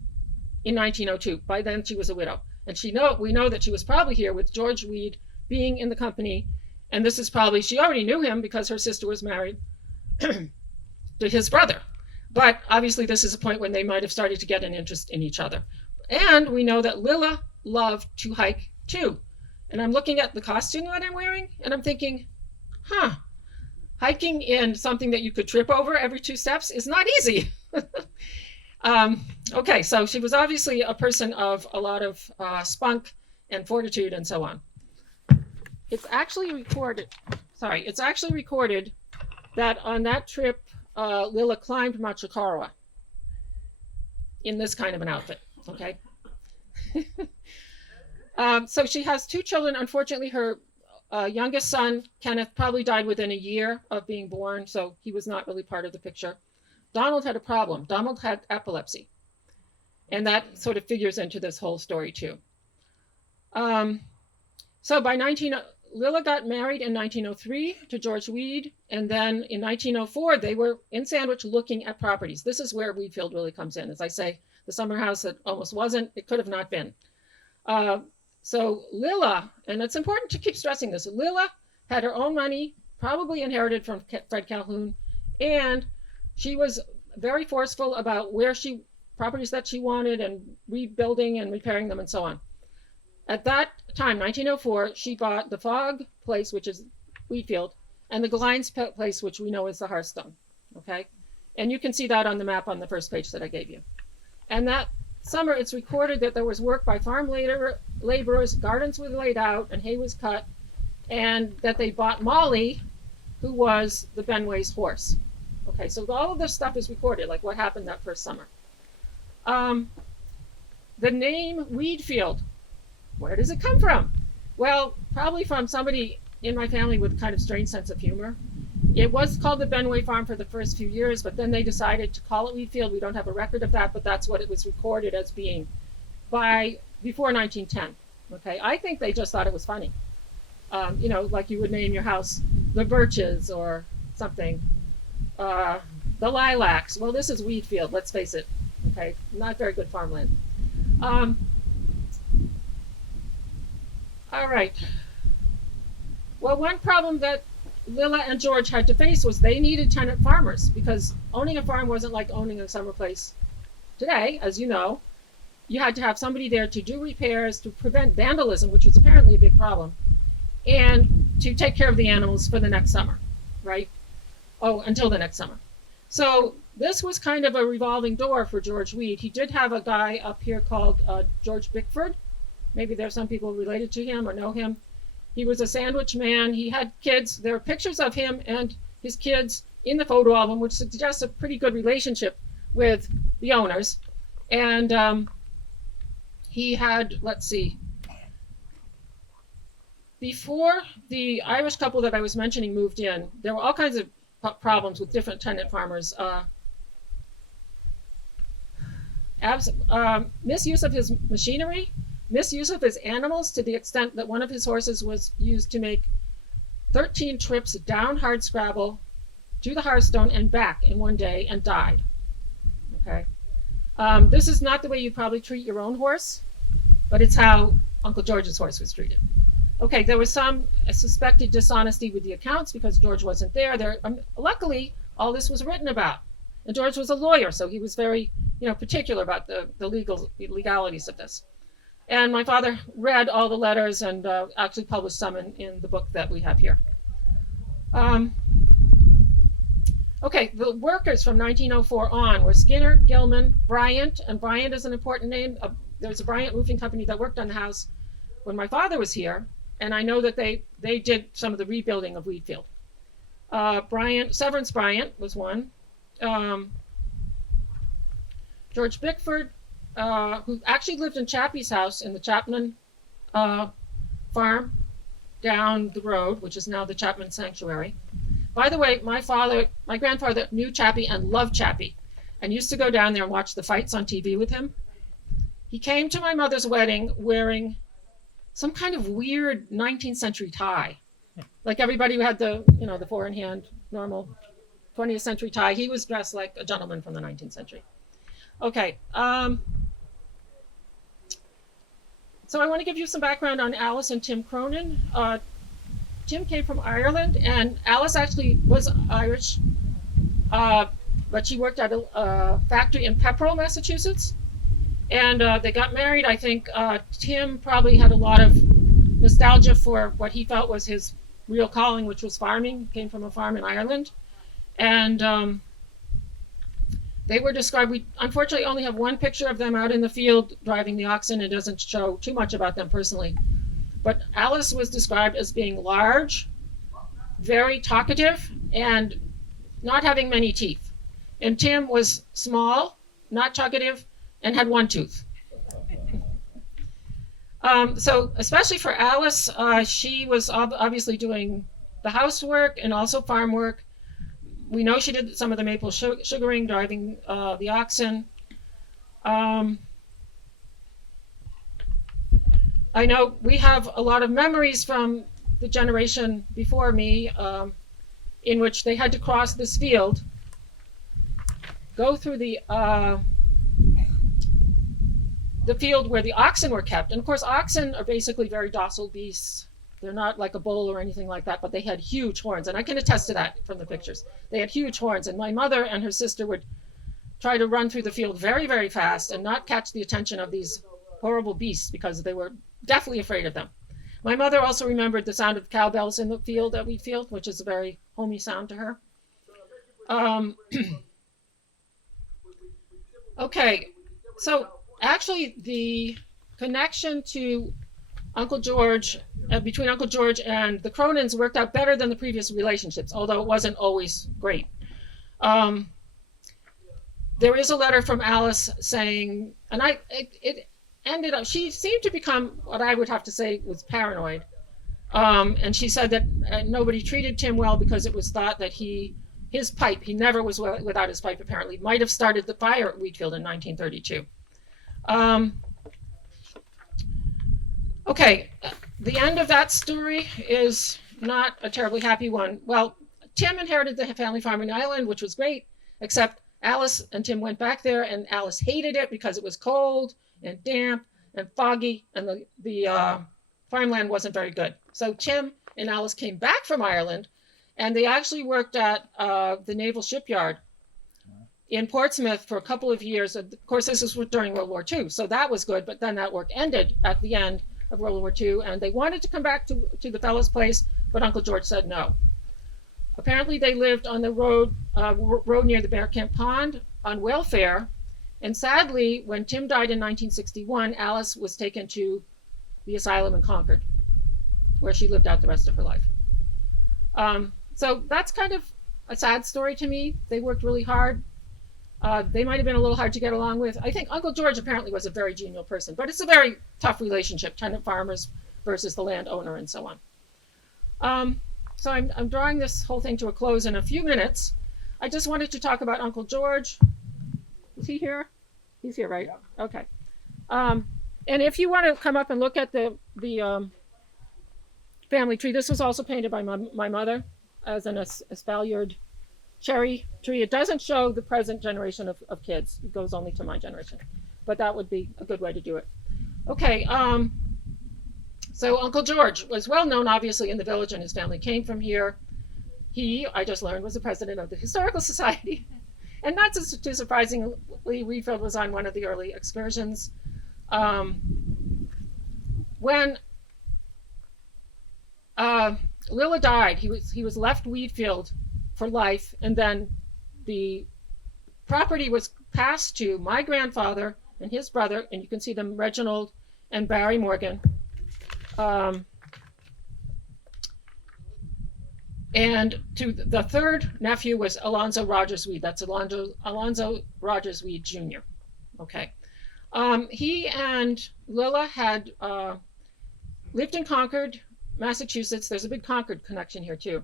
in 1902. By then she was a widow. And we know that she was probably here with George Weed being in the company. And this is probably, she already knew him because her sister was married to his brother. But obviously this is a point when they might have started to get an interest in each other. And we know that Lilla loved to hike too. And I'm looking at the costume that I'm wearing and I'm thinking, hiking in something that you could trip over every 2 steps is not easy. Okay, so she was obviously a person of a lot of spunk and fortitude and so on. It's actually recorded that on that trip, Lilla climbed Mount Chikarawa in this kind of an outfit, okay? So she has 2 children. Unfortunately, her youngest son, Kenneth, probably died within a year of being born, so he was not really part of the picture. Donald had a problem. Donald had epilepsy. And that sort of figures into this whole story too. So Lilla got married in 1903 to George Weed. And then in 1904, they were in Sandwich looking at properties. This is where Weedfield really comes in. As I say, the summer house that almost wasn't, it could have not been. So Lilla, and it's important to keep stressing this, Lilla had her own money, probably inherited from Fred Calhoun, and she was very forceful about properties that she wanted and rebuilding and repairing them and so on. At that time, 1904, she bought the Fogg place, which is Wheatfield, and the Glines place, which we know is the Hearthstone, okay? And you can see that on the map on the first page that I gave you. And that summer, it's recorded that there was work by farm laborers, gardens were laid out, and hay was cut, and that they bought Molly, who was the Benway's horse. Okay, so all of this stuff is recorded, like what happened that first summer. The name Weedfield, where does it come from? Well, probably from somebody in my family with kind of strange sense of humor. It was called the Benway Farm for the first few years, but then they decided to call it Weedfield. We don't have a record of that, but that's what it was recorded as being before 1910. Okay, I think they just thought it was funny. Like you would name your house the Birches or something. The Lilacs. Well, this is Weedfield, let's face it. Okay, not very good farmland. All right. Well, one problem that Lilla and George had to face was they needed tenant farmers because owning a farm wasn't like owning a summer place today, as you know. You had to have somebody there to do repairs, to prevent vandalism, which was apparently a big problem, and to take care of the animals for the next summer, right? Oh, until the next summer. So this was kind of a revolving door for George Weed. He did have a guy up here called George Bickford. Maybe there's some people related to him or know him. He was a Sandwich man. He had kids. There are pictures of him and his kids in the photo album, which suggests a pretty good relationship with the owners. And he had, let's see, before the Irish couple that I was mentioning moved in, there were all kinds of problems with different tenant farmers. Misuse of his machinery, misuse of his animals to the extent that one of his horses was used to make 13 trips down Hardscrabble to the Hearthstone and back in one day and died. Okay. This is not the way you probably treat your own horse, but it's how Uncle George's horse was treated. Okay, there was some suspected dishonesty with the accounts because George wasn't there. Luckily, all this was written about. And George was a lawyer, so he was very, particular about the legalities of this. And my father read all the letters and actually published some in the book that we have here. Okay, the workers from 1904 on were Skinner, Gilman, Bryant, and Bryant is an important name. There was a Bryant roofing company that worked on the house when my father was here. and I know that they did some of the rebuilding of Wheatfield. Severance Bryant was one. George Bickford, who actually lived in Chappie's house in the Chapman farm down the road, which is now the Chapman Sanctuary. By the way, my grandfather knew Chappie and loved Chappie and used to go down there and watch the fights on TV with him. He came to my mother's wedding wearing some kind of weird 19th century tie. Like everybody who had the four-in-hand, normal 20th century tie, he was dressed like a gentleman from the 19th century. Okay. So I want to give you some background on Alice and Tim Cronin. Tim came from Ireland, and Alice actually was Irish, but she worked at a factory in Pepperell, Massachusetts. And they got married. I think Tim probably had a lot of nostalgia for what he felt was his real calling, which was farming. He came from a farm in Ireland. And they were described, we unfortunately only have one picture of them out in the field driving the oxen. It doesn't show too much about them personally. But Alice was described as being large, very talkative, and not having many teeth. And Tim was small, not talkative, and had one tooth. So especially for Alice, she was obviously doing the housework and also farm work. We know she did some of the maple sugaring, driving the oxen. I know we have a lot of memories from the generation before me in which they had to cross this field, go through the field where the oxen were kept. And of course, oxen are basically very docile beasts. They're not like a bull or anything like that, but they had huge horns. And I can attest to that from the pictures. They had huge horns. And my mother and her sister would try to run through the field very, very fast and not catch the attention of these horrible beasts because they were deathly afraid of them. My mother also remembered the sound of cowbells in the field at Wheatfield, which is a very homey sound to her. Okay, so actually the connection to Uncle George, between Uncle George and the Cronins worked out better than the previous relationships, although it wasn't always great. There is a letter from Alice saying, and it ended up, she seemed to become what I would have to say was paranoid. And she said that nobody treated Tim well because it was thought that his pipe, he never was without his pipe apparently, might have started the fire at Wheatfield in 1932. Okay, the end of that story is not a terribly happy one. Well, Tim inherited the family farm in Ireland, which was great, except Alice and Tim went back there, and Alice hated it because it was cold and damp and foggy, and the farmland wasn't very good. So Tim and Alice came back from Ireland, and they actually worked at the naval shipyard in Portsmouth for a couple of years. Of course, this was during World War II, so that was good, but then that work ended at the end of World War II, and they wanted to come back to the fellow's place, but Uncle George said no. Apparently they lived on the road near the Bear Camp Pond on welfare, and sadly, when Tim died in 1961, Alice was taken to the asylum in Concord, where she lived out the rest of her life. So that's kind of a sad story to me. They worked really hard. They might have been a little hard to get along with. I think Uncle George apparently was a very genial person, but it's a very tough relationship, tenant farmers versus the landowner and so on. So I'm drawing this whole thing to a close in a few minutes. I just wanted to talk about Uncle George. Is he here? He's here, right? Yeah. Okay. And if you want to come up and look at the family tree, this was also painted by my mother as an espaliered cherry tree. It doesn't show the present generation of kids. It goes only to my generation. But that would be a good way to do it. Okay, so Uncle George was well known, obviously, in the village, and his family came from here. He, I just learned, was the president of the Historical Society. And not too surprisingly, Wheatfield was on one of the early excursions. When Lilla died, he was left Wheatfield for life, and then the property was passed to my grandfather and his brother, and you can see them, Reginald and Barry Morgan. And to the third nephew was Alonzo Rogers Weed. That's Alonzo Rogers Weed Jr. Okay. He and Lilla had lived in Concord, Massachusetts. There's a big Concord connection here too.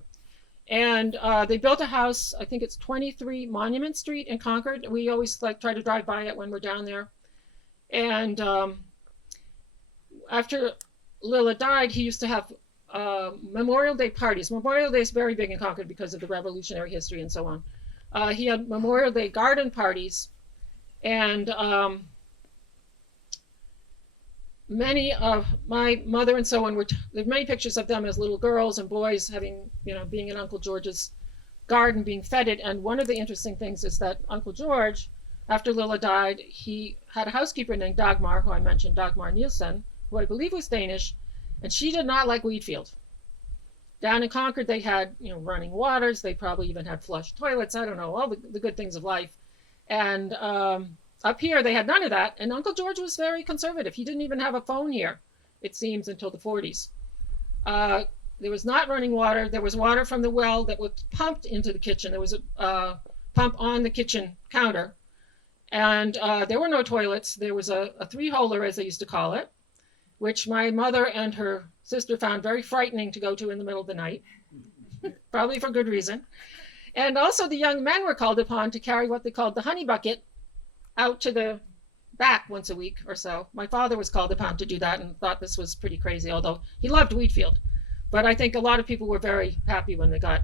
And they built a house, I think it's 23 Monument Street in Concord. We always like try to drive by it when we're down there. And after Lilla died, he used to have Memorial Day parties. Memorial Day is very big in Concord because of the Revolutionary history and so on. He had Memorial Day garden parties, and many of my mother and so on there's many pictures of them as little girls and boys having, being in Uncle George's garden, being feted. And one of the interesting things is that Uncle George, after Lilla died, he had a housekeeper named Dagmar, who I mentioned, Dagmar Nielsen, who I believe was Danish, and she did not like Wheatfield. Down in Concord, they had, running waters. They probably even had flush toilets. I don't know, all the good things of life. And up here, they had none of that. And Uncle George was very conservative. He didn't even have a phone here, it seems, until the 40s. There was not running water. There was water from the well that was pumped into the kitchen. There was a pump on the kitchen counter. And there were no toilets. There was a three-holer, as they used to call it, which my mother and her sister found very frightening to go to in the middle of the night, probably for good reason. And also the young men were called upon to carry what they called the honey bucket out to the back once a week or so. My father was called upon to do that and thought this was pretty crazy, although he loved Wheatfield. But I think a lot of people were very happy when they got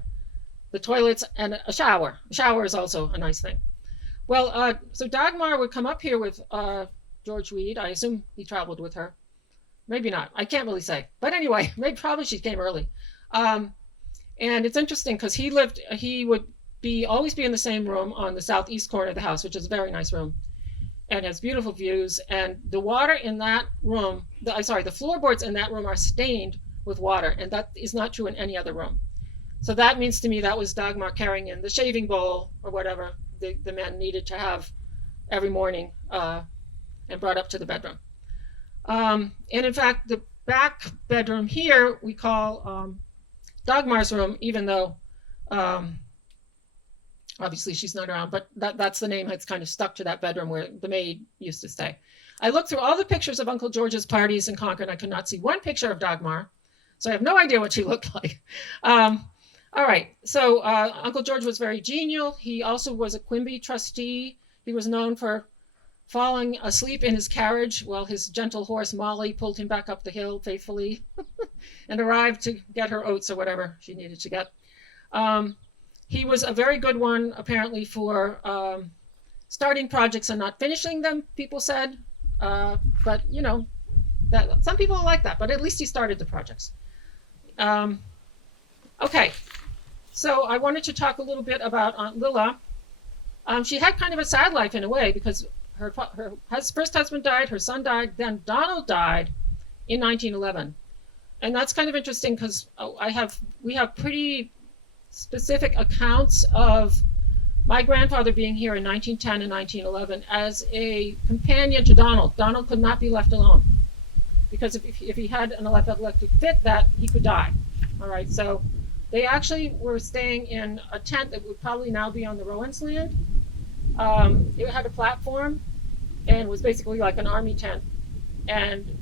the toilets and a shower. A shower is also a nice thing. Well, so Dagmar would come up here with George Weed. I assume he traveled with her. Maybe not. I can't really say. But anyway, probably she came early. And it's interesting because he would always be in the same room on the southeast corner of the house, which is a very nice room and has beautiful views. And the water in that room, the floorboards in that room are stained with water, and that is not true in any other room. So that means to me that was Dagmar carrying in the shaving bowl or whatever the men needed to have every morning and brought up to the bedroom. And in fact, the back bedroom here we call Dagmar's room, even though obviously she's not around, but that's the name that's kind of stuck to that bedroom where the maid used to stay. I looked through all the pictures of Uncle George's parties in Concord. I could not see one picture of Dagmar, so I have no idea what she looked like. All right, so Uncle George was very genial. He also was a Quimby trustee. He was known for falling asleep in his carriage while his gentle horse Molly pulled him back up the hill faithfully and arrived to get her oats or whatever she needed to get. He was a very good one, apparently, for starting projects and not finishing them, people said. But, that some people like that, but at least he started the projects. Okay, so I wanted to talk a little bit about Aunt Lilla. She had kind of a sad life in a way because her first husband died, her son died, then Donald died in 1911. And that's kind of interesting because we have pretty specific accounts of my grandfather being here in 1910 and 1911 as a companion to Donald. Donald could not be left alone because if he had an epileptic fit, that he could die. All right, so they actually were staying in a tent that would probably now be on the Rowans land. It had a platform and was basically like an army tent. And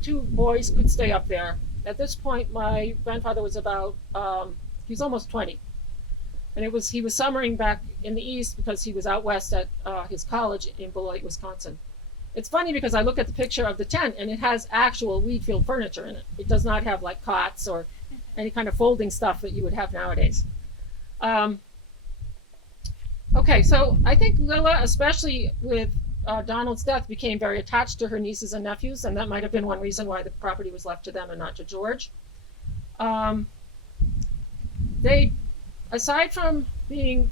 two boys could stay up there. At this point, my grandfather was about, he was almost 20. And he was summering back in the East because he was out west at his college in Beloit, Wisconsin. It's funny because I look at the picture of the tent and it has actual Wheatfield furniture in it. It does not have like cots or any kind of folding stuff that you would have nowadays. Okay, so I think Lilla, especially with Donald's death, became very attached to her nieces and nephews, and that might have been one reason why the property was left to them and not to George. They, aside from being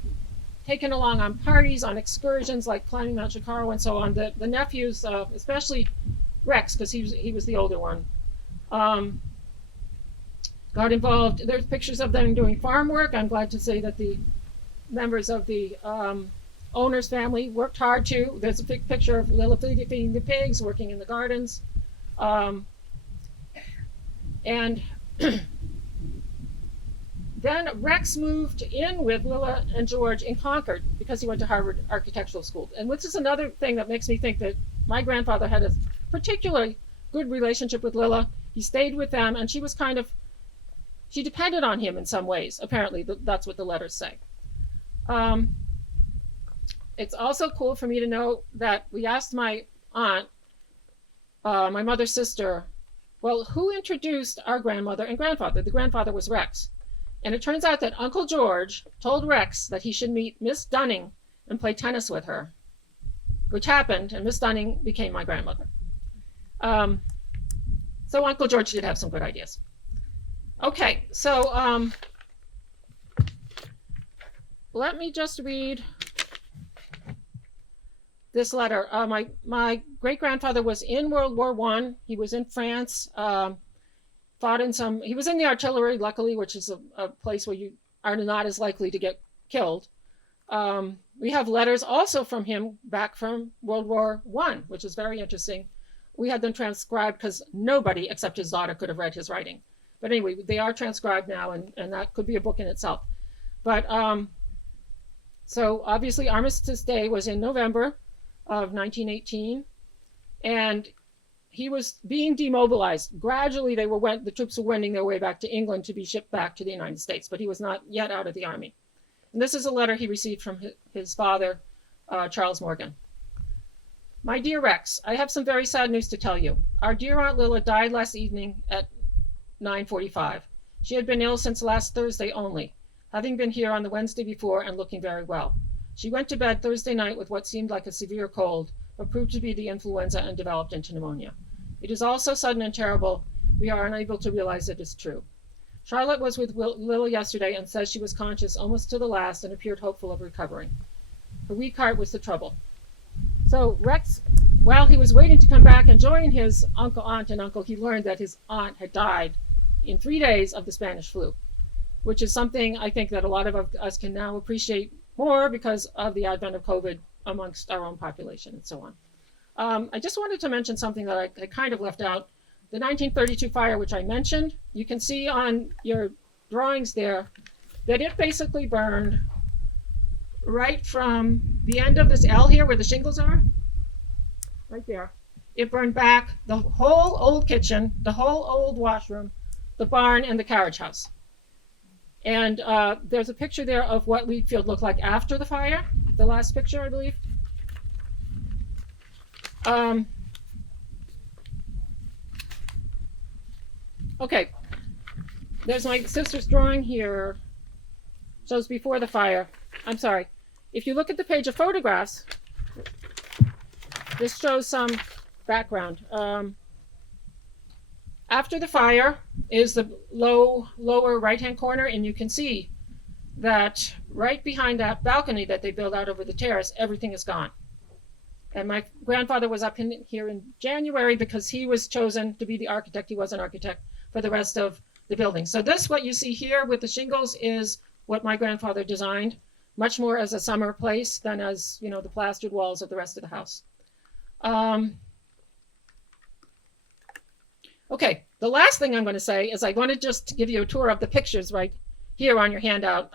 taken along on parties, on excursions like climbing Mount Chicaro and so on, the nephews, especially Rex, because he was the older one, got involved. There's pictures of them doing farm work. I'm glad to say that the members of the owner's family worked hard too. There's a big picture of Lilla feeding the pigs, working in the gardens. And Then Rex moved in with Lilla and George in Concord because he went to Harvard Architectural School. And this is another thing that makes me think that my grandfather had a particularly good relationship with Lilla. He stayed with them, and she depended on him in some ways. Apparently, that's what the letters say. It's also cool for me to know that we asked my aunt, my mother's sister, well, who introduced our grandmother and grandfather? The grandfather was Rex. And it turns out that Uncle George told Rex that he should meet Miss Dunning and play tennis with her, which happened, and Miss Dunning became my grandmother. So Uncle George did have some good ideas. Okay, so let me just read this letter. My great-grandfather was in World War I. He was in France. He was in the artillery, luckily, which is a place where you are not as likely to get killed. We have letters also from him back from World War I, which is very interesting. We had them transcribed because nobody except his daughter could have read his writing. But anyway, they are transcribed now, and that could be a book in itself. But so obviously Armistice Day was in November of 1918, and he was being demobilized. Gradually, the troops were wending their way back to England to be shipped back to the United States, but he was not yet out of the army. And this is a letter he received from his father, Charles Morgan. My dear Rex, I have some very sad news to tell you. Our dear Aunt Lilla died last evening at 9:45. She had been ill since last Thursday only, having been here on the Wednesday before and looking very well. She went to bed Thursday night with what seemed like a severe cold, but proved to be the influenza and developed into pneumonia. It is all so sudden and terrible, we are unable to realize it is true. Charlotte was with Lilla yesterday and says she was conscious almost to the last and appeared hopeful of recovering. Her weak heart was the trouble. So Rex, while he was waiting to come back and join his aunt and uncle, he learned that his aunt had died in 3 days of the Spanish flu, which is something I think that a lot of us can now appreciate more because of the advent of COVID amongst our own population and so on. I just wanted to mention something that I kind of left out. The 1932 fire, which I mentioned, you can see on your drawings there that it basically burned right from the end of this L here where the shingles are, right there. It burned back the whole old kitchen, the whole old washroom, the barn, and the carriage house. And there's a picture there of what Wheatfield looked like after the fire, the last picture, I believe. Okay, there's my sister's drawing here, shows before the fire. I'm sorry. If you look at the page of photographs, this shows some background. After the fire is the lower right-hand corner, and you can see that right behind that balcony that they built out over the terrace, everything is gone. And my grandfather was up here in January because he was chosen to be the architect. He was an architect for the rest of the building. So this, what you see here with the shingles, is what my grandfather designed, much more as a summer place than as, you know, the plastered walls of the rest of the house. Okay, the last thing I'm going to say is I want to just give you a tour of the pictures right here on your handout.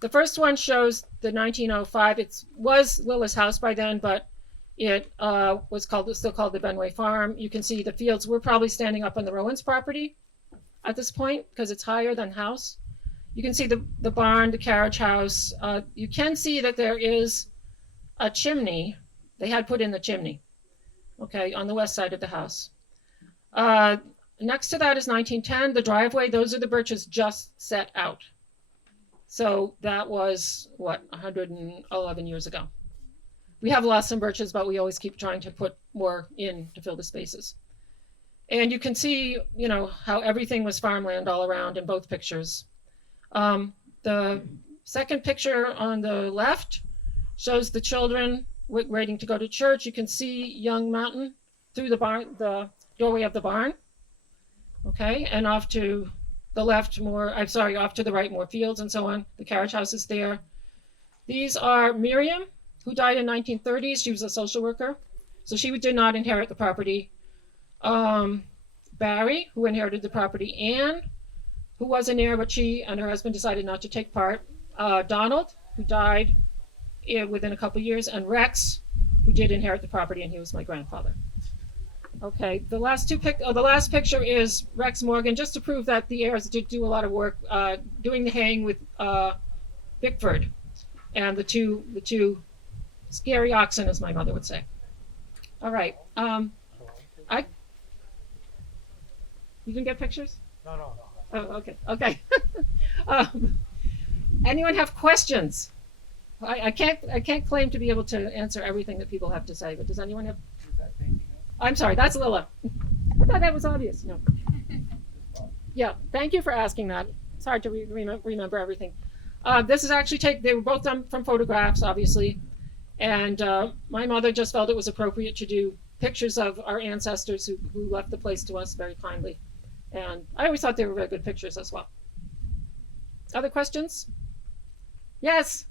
The first one shows the 1905. It was Lilla's house by then, but it was still called the Benway Farm. You can see the fields were probably standing up on the Rowans property at this point because it's higher than house. You can see the barn, the carriage house. You can see that there is a chimney. They had put in the chimney, okay, on the west side of the house. Next to that is 1910, the driveway. Those are the birches just set out. So that was, 111 years ago. We have lost some birches, but we always keep trying to put more in to fill the spaces. And you can see, you know, how everything was farmland all around in both pictures. The second picture on the left shows the children waiting to go to church. You can see Young Mountain through the barn, the doorway of the barn. Okay, and off to the left off to the right more fields and so on. The carriage house is there. These are Miriam, who died in 1930s. She was a social worker, so she did not inherit the property. Barry, who inherited the property. Anne, who was an heir, but she and her husband decided not to take part. Donald, who died within a couple of years, and Rex, who did inherit the property, and he was my grandfather. Okay, the last picture is Rex Morgan, just to prove that the heirs did do a lot of work doing the haying with Bickford, and the two scary oxen, as my mother would say. All right, you didn't get pictures? No. Oh, okay. Anyone have questions? I can't claim to be able to answer everything that people have to say, but does anyone have? I'm sorry, that's Lilla. I thought that was obvious. No. Yeah, thank you for asking that. It's hard to remember everything. This is actually they were both done from photographs, obviously, and my mother just felt it was appropriate to do pictures of our ancestors who left the place to us very kindly. And I always thought they were very good pictures as well. Other questions? Yes.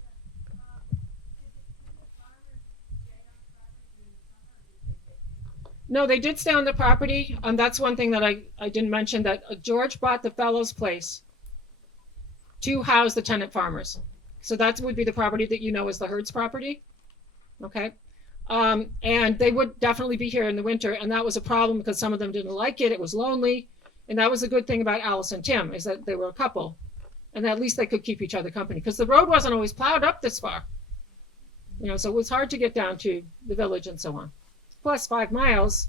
No, they did stay on the property. That's one thing that I didn't mention, that George bought the Fellows' place to house the tenant farmers. So that would be the property that you know as the Hertz property. Okay. And they would definitely be here in the winter. And that was a problem because some of them didn't like it. It was lonely. And that was the good thing about Alice and Tim, is that they were a couple. And at least they could keep each other company, because the road wasn't always plowed up this far. So it was hard to get down to the village and so on. Plus 5 miles,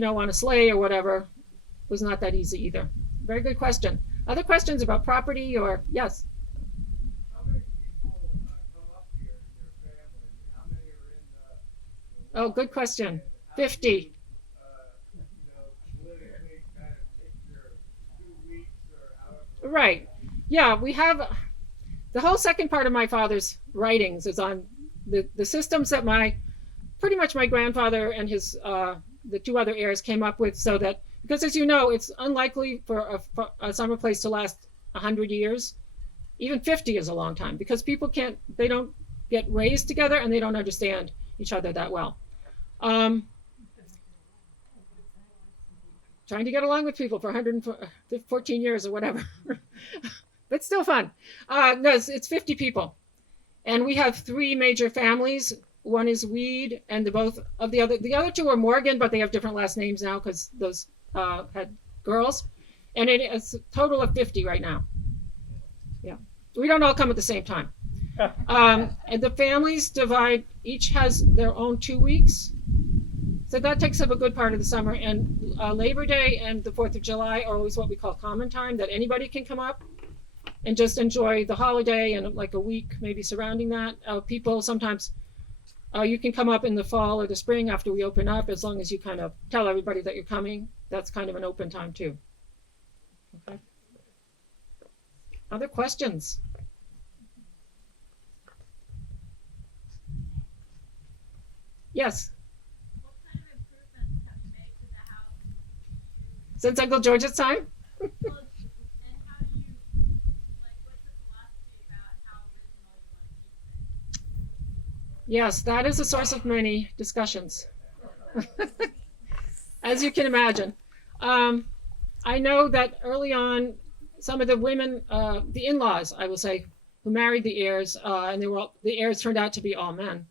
on a sleigh or whatever, was not that easy either. Very good question. Other questions about property or, yes? How many people come up here in your family? How many are in the Oh, good question. 50. Politically kind of picture 2 weeks or however. Right. Yeah, we have the whole second part of my father's writings is on the systems that pretty much my grandfather and his the 2 other heirs came up with, so that, because as you know, it's unlikely for a summer place to last 100 years. Even 50 is a long time, because people they don't get raised together and they don't understand each other that well. Trying to get along with people for 114 years or whatever. But still fun. No, it's 50 people. And we have 3 major families. One is Weed, and the other 2 are Morgan, but they have different last names now because those had girls. And it's a total of 50 right now. Yeah. We don't all come at the same time. And the families each has their own 2 weeks. So that takes up a good part of the summer. And Labor Day and the 4th of July are always what we call common time, that anybody can come up and just enjoy the holiday and like a week maybe surrounding that. People sometimes, you can come up in the fall or the spring after we open up, as long as you kind of tell everybody that you're coming. That's kind of an open time too. Okay. Other questions? Yes. What kind of improvements have you made to the house? Since Uncle George's time? And how do you, what's your philosophy about how original you want to keep things? Yes, that is a source of many discussions. As you can imagine. I know that early on, some of the women, the in-laws, I will say, who married the heirs, and the heirs turned out to be all men,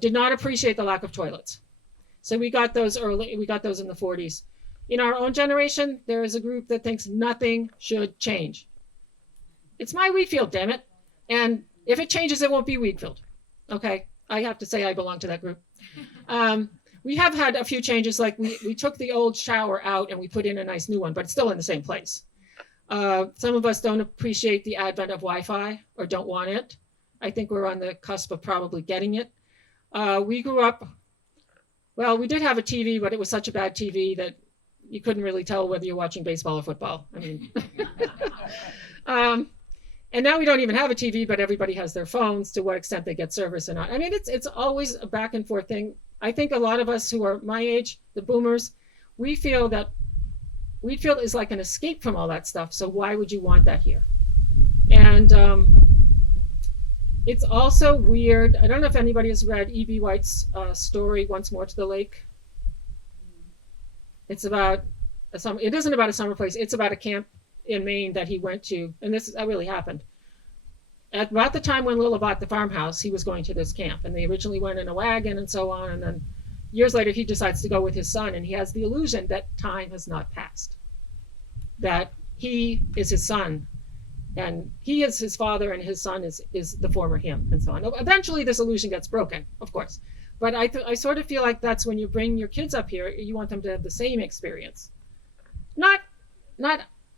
did not appreciate the lack of toilets. So we got those in the 40s. In our own generation, there is a group that thinks nothing should change. It's my wheat field, damn it. And if it changes, it won't be wheat field. Okay, I have to say I belong to that group. We have had a few changes, like we took the old shower out and we put in a nice new one, but it's still in the same place. Some of us don't appreciate the advent of Wi-Fi or don't want it. I think we're on the cusp of probably getting it. We grew up, well, we did have a TV, but it was such a bad TV that you couldn't really tell whether you're watching baseball or football. I mean, and now we don't even have a TV, but everybody has their phones, to what extent they get service or not. I mean, it's always a back and forth thing. I think a lot of us who are my age, the boomers, we feel is like an escape from all that stuff. So why would you want that here? And it's also weird. I don't know if anybody has read E.B. White's story, Once More to the Lake. It's about it isn't about a summer place. It's about a camp in Maine that he went to, and that really happened. At about the time when Lilla bought the farmhouse, he was going to this camp, and they originally went in a wagon and so on, and then years later he decides to go with his son, and he has the illusion that time has not passed, that he is his son, and he is his father, and his son is the former him, and so on. Eventually this illusion gets broken, of course, but I sort of feel like that's when you bring your kids up here, you want them to have the same experience, not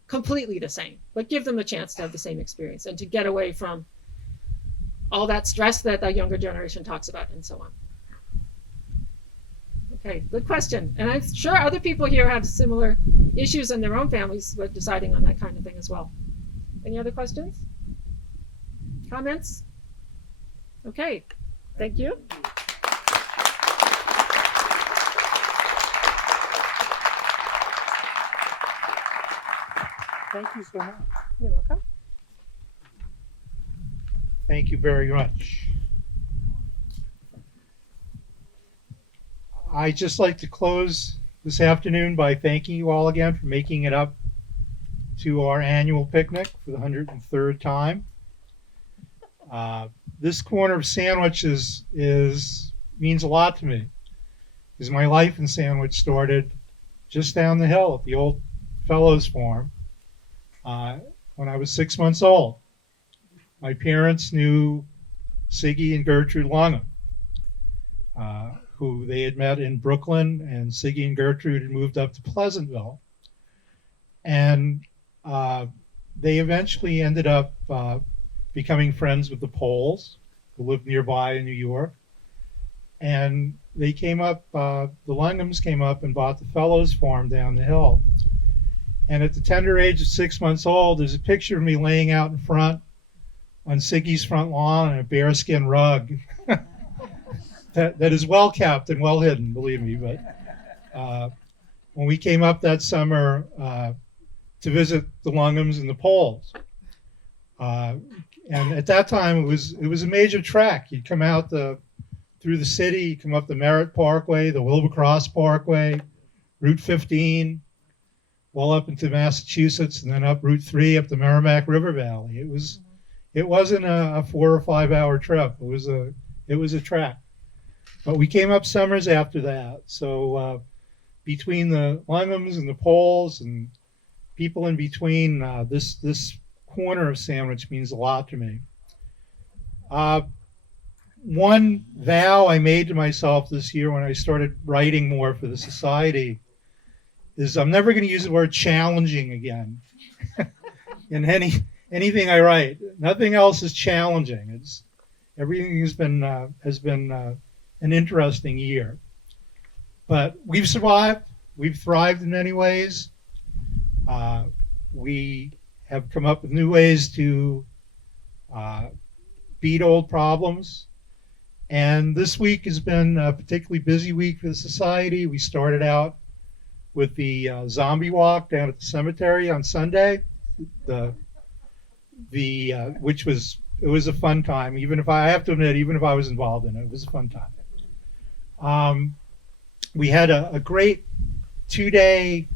completely the same, but give them the chance to have the same experience and to get away from all that stress that the younger generation talks about and so on. Okay, good question. And I'm sure other people here have similar issues in their own families with deciding on that kind of thing as well. Any other questions? Comments? Okay, thank you. Thank you so much. You're welcome. Thank you very much. I'd just like to close this afternoon by thanking you all again for making it up to our annual picnic for the 103rd time. This corner of Sandwich means a lot to me, because my life in Sandwich started just down the hill at the old Fellows Farm when I was 6 months old. My parents knew Siggy and Gertrude Langham, who they had met in Brooklyn, and Siggy and Gertrude had moved up to Pleasantville. And they eventually ended up becoming friends with the Poles, who lived nearby in New York. And they came up, the Langhams came up and bought the Fellows Farm down the hill. And at the tender age of 6 months old, there's a picture of me laying out in front on Siggy's front lawn in a bearskin rug that is well kept and well hidden, believe me. But when we came up that summer to visit the Langhams and the Poles, and at that time it was a major trek. You'd come out through the city, you come up the Merritt Parkway, the Wilbur Cross Parkway, Route 15, well up into Massachusetts, and then up Route 3 up the Merrimack River Valley. It wasn't a 4 or 5 hour trip. It was a trek. But we came up summers after that. So between the Langhams and the Poles and people in between, this corner of Sandwich means a lot to me. One vow I made to myself this year when I started writing more for the Society is I'm never going to use the word challenging again in anything I write. Nothing else is challenging. Everything has been an interesting year. But we've survived. We've thrived in many ways. We have come up with new ways to beat old problems. And this week has been a particularly busy week for the Society. We started out with the zombie walk down at the cemetery on Sunday, which was a fun time. Even if I have to admit, even if I was involved in it, it was a fun time. We had a great 2-day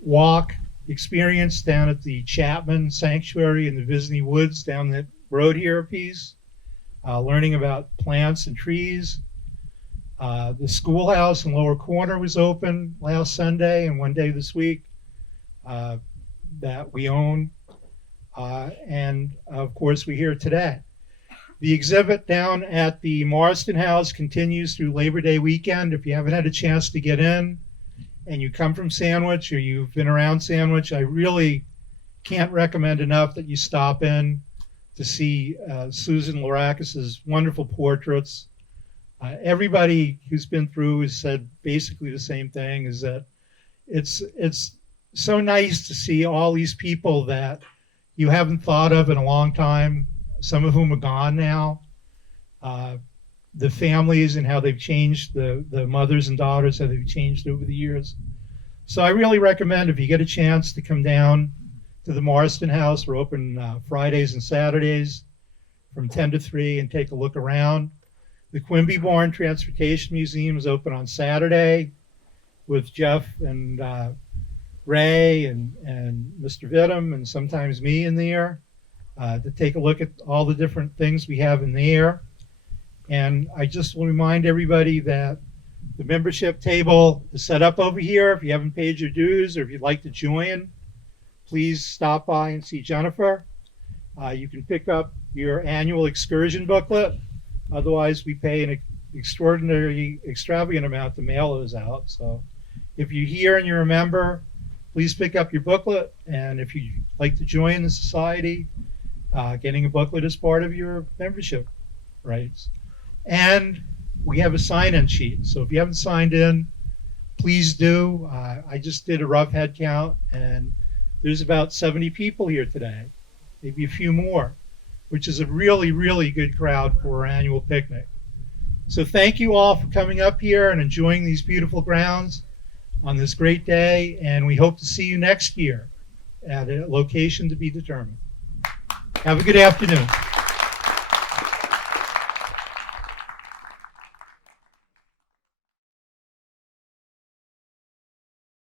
walk experience down at the Chapman Sanctuary in the Visney Woods down the road here a piece, learning about plants and trees. The schoolhouse in Lower Corner was open last Sunday and one day this week that we own. And of course, we're here today. The exhibit down at the Marston House continues through Labor Day weekend. If you haven't had a chance to get in and you come from Sandwich or you've been around Sandwich, I really can't recommend enough that you stop in to see Susan Larakis's wonderful portraits. Everybody who's been through has said basically the same thing, is that it's so nice to see all these people that you haven't thought of in a long time, some of whom are gone now. The families and how they've changed, the mothers and daughters, how they've changed over the years. So I really recommend, if you get a chance, to come down to the Marston House. We're open Fridays and Saturdays from 10 to 3 and take a look around. The Quimby Barn Transportation Museum is open on Saturday with Jeff and Ray and Mr. Vidum and sometimes me in there to take a look at all the different things we have in there. And I just will remind everybody that the membership table is set up over here. If you haven't paid your dues or if you'd like to join, please stop by and see Jennifer. You can pick up your annual excursion booklet. Otherwise, we pay an extravagant amount to mail those out. So if you're here and you're a member, please pick up your booklet. And if you'd like to join the society, getting a booklet is part of your membership rights. And we have a sign-in sheet. So if you haven't signed in, please do. I just did a rough head count, and there's about 70 people here today, maybe a few more, which is a really, really good crowd for our annual picnic. So thank you all for coming up here and enjoying these beautiful grounds on this great day, and we hope to see you next year at a location to be determined. Have a good afternoon.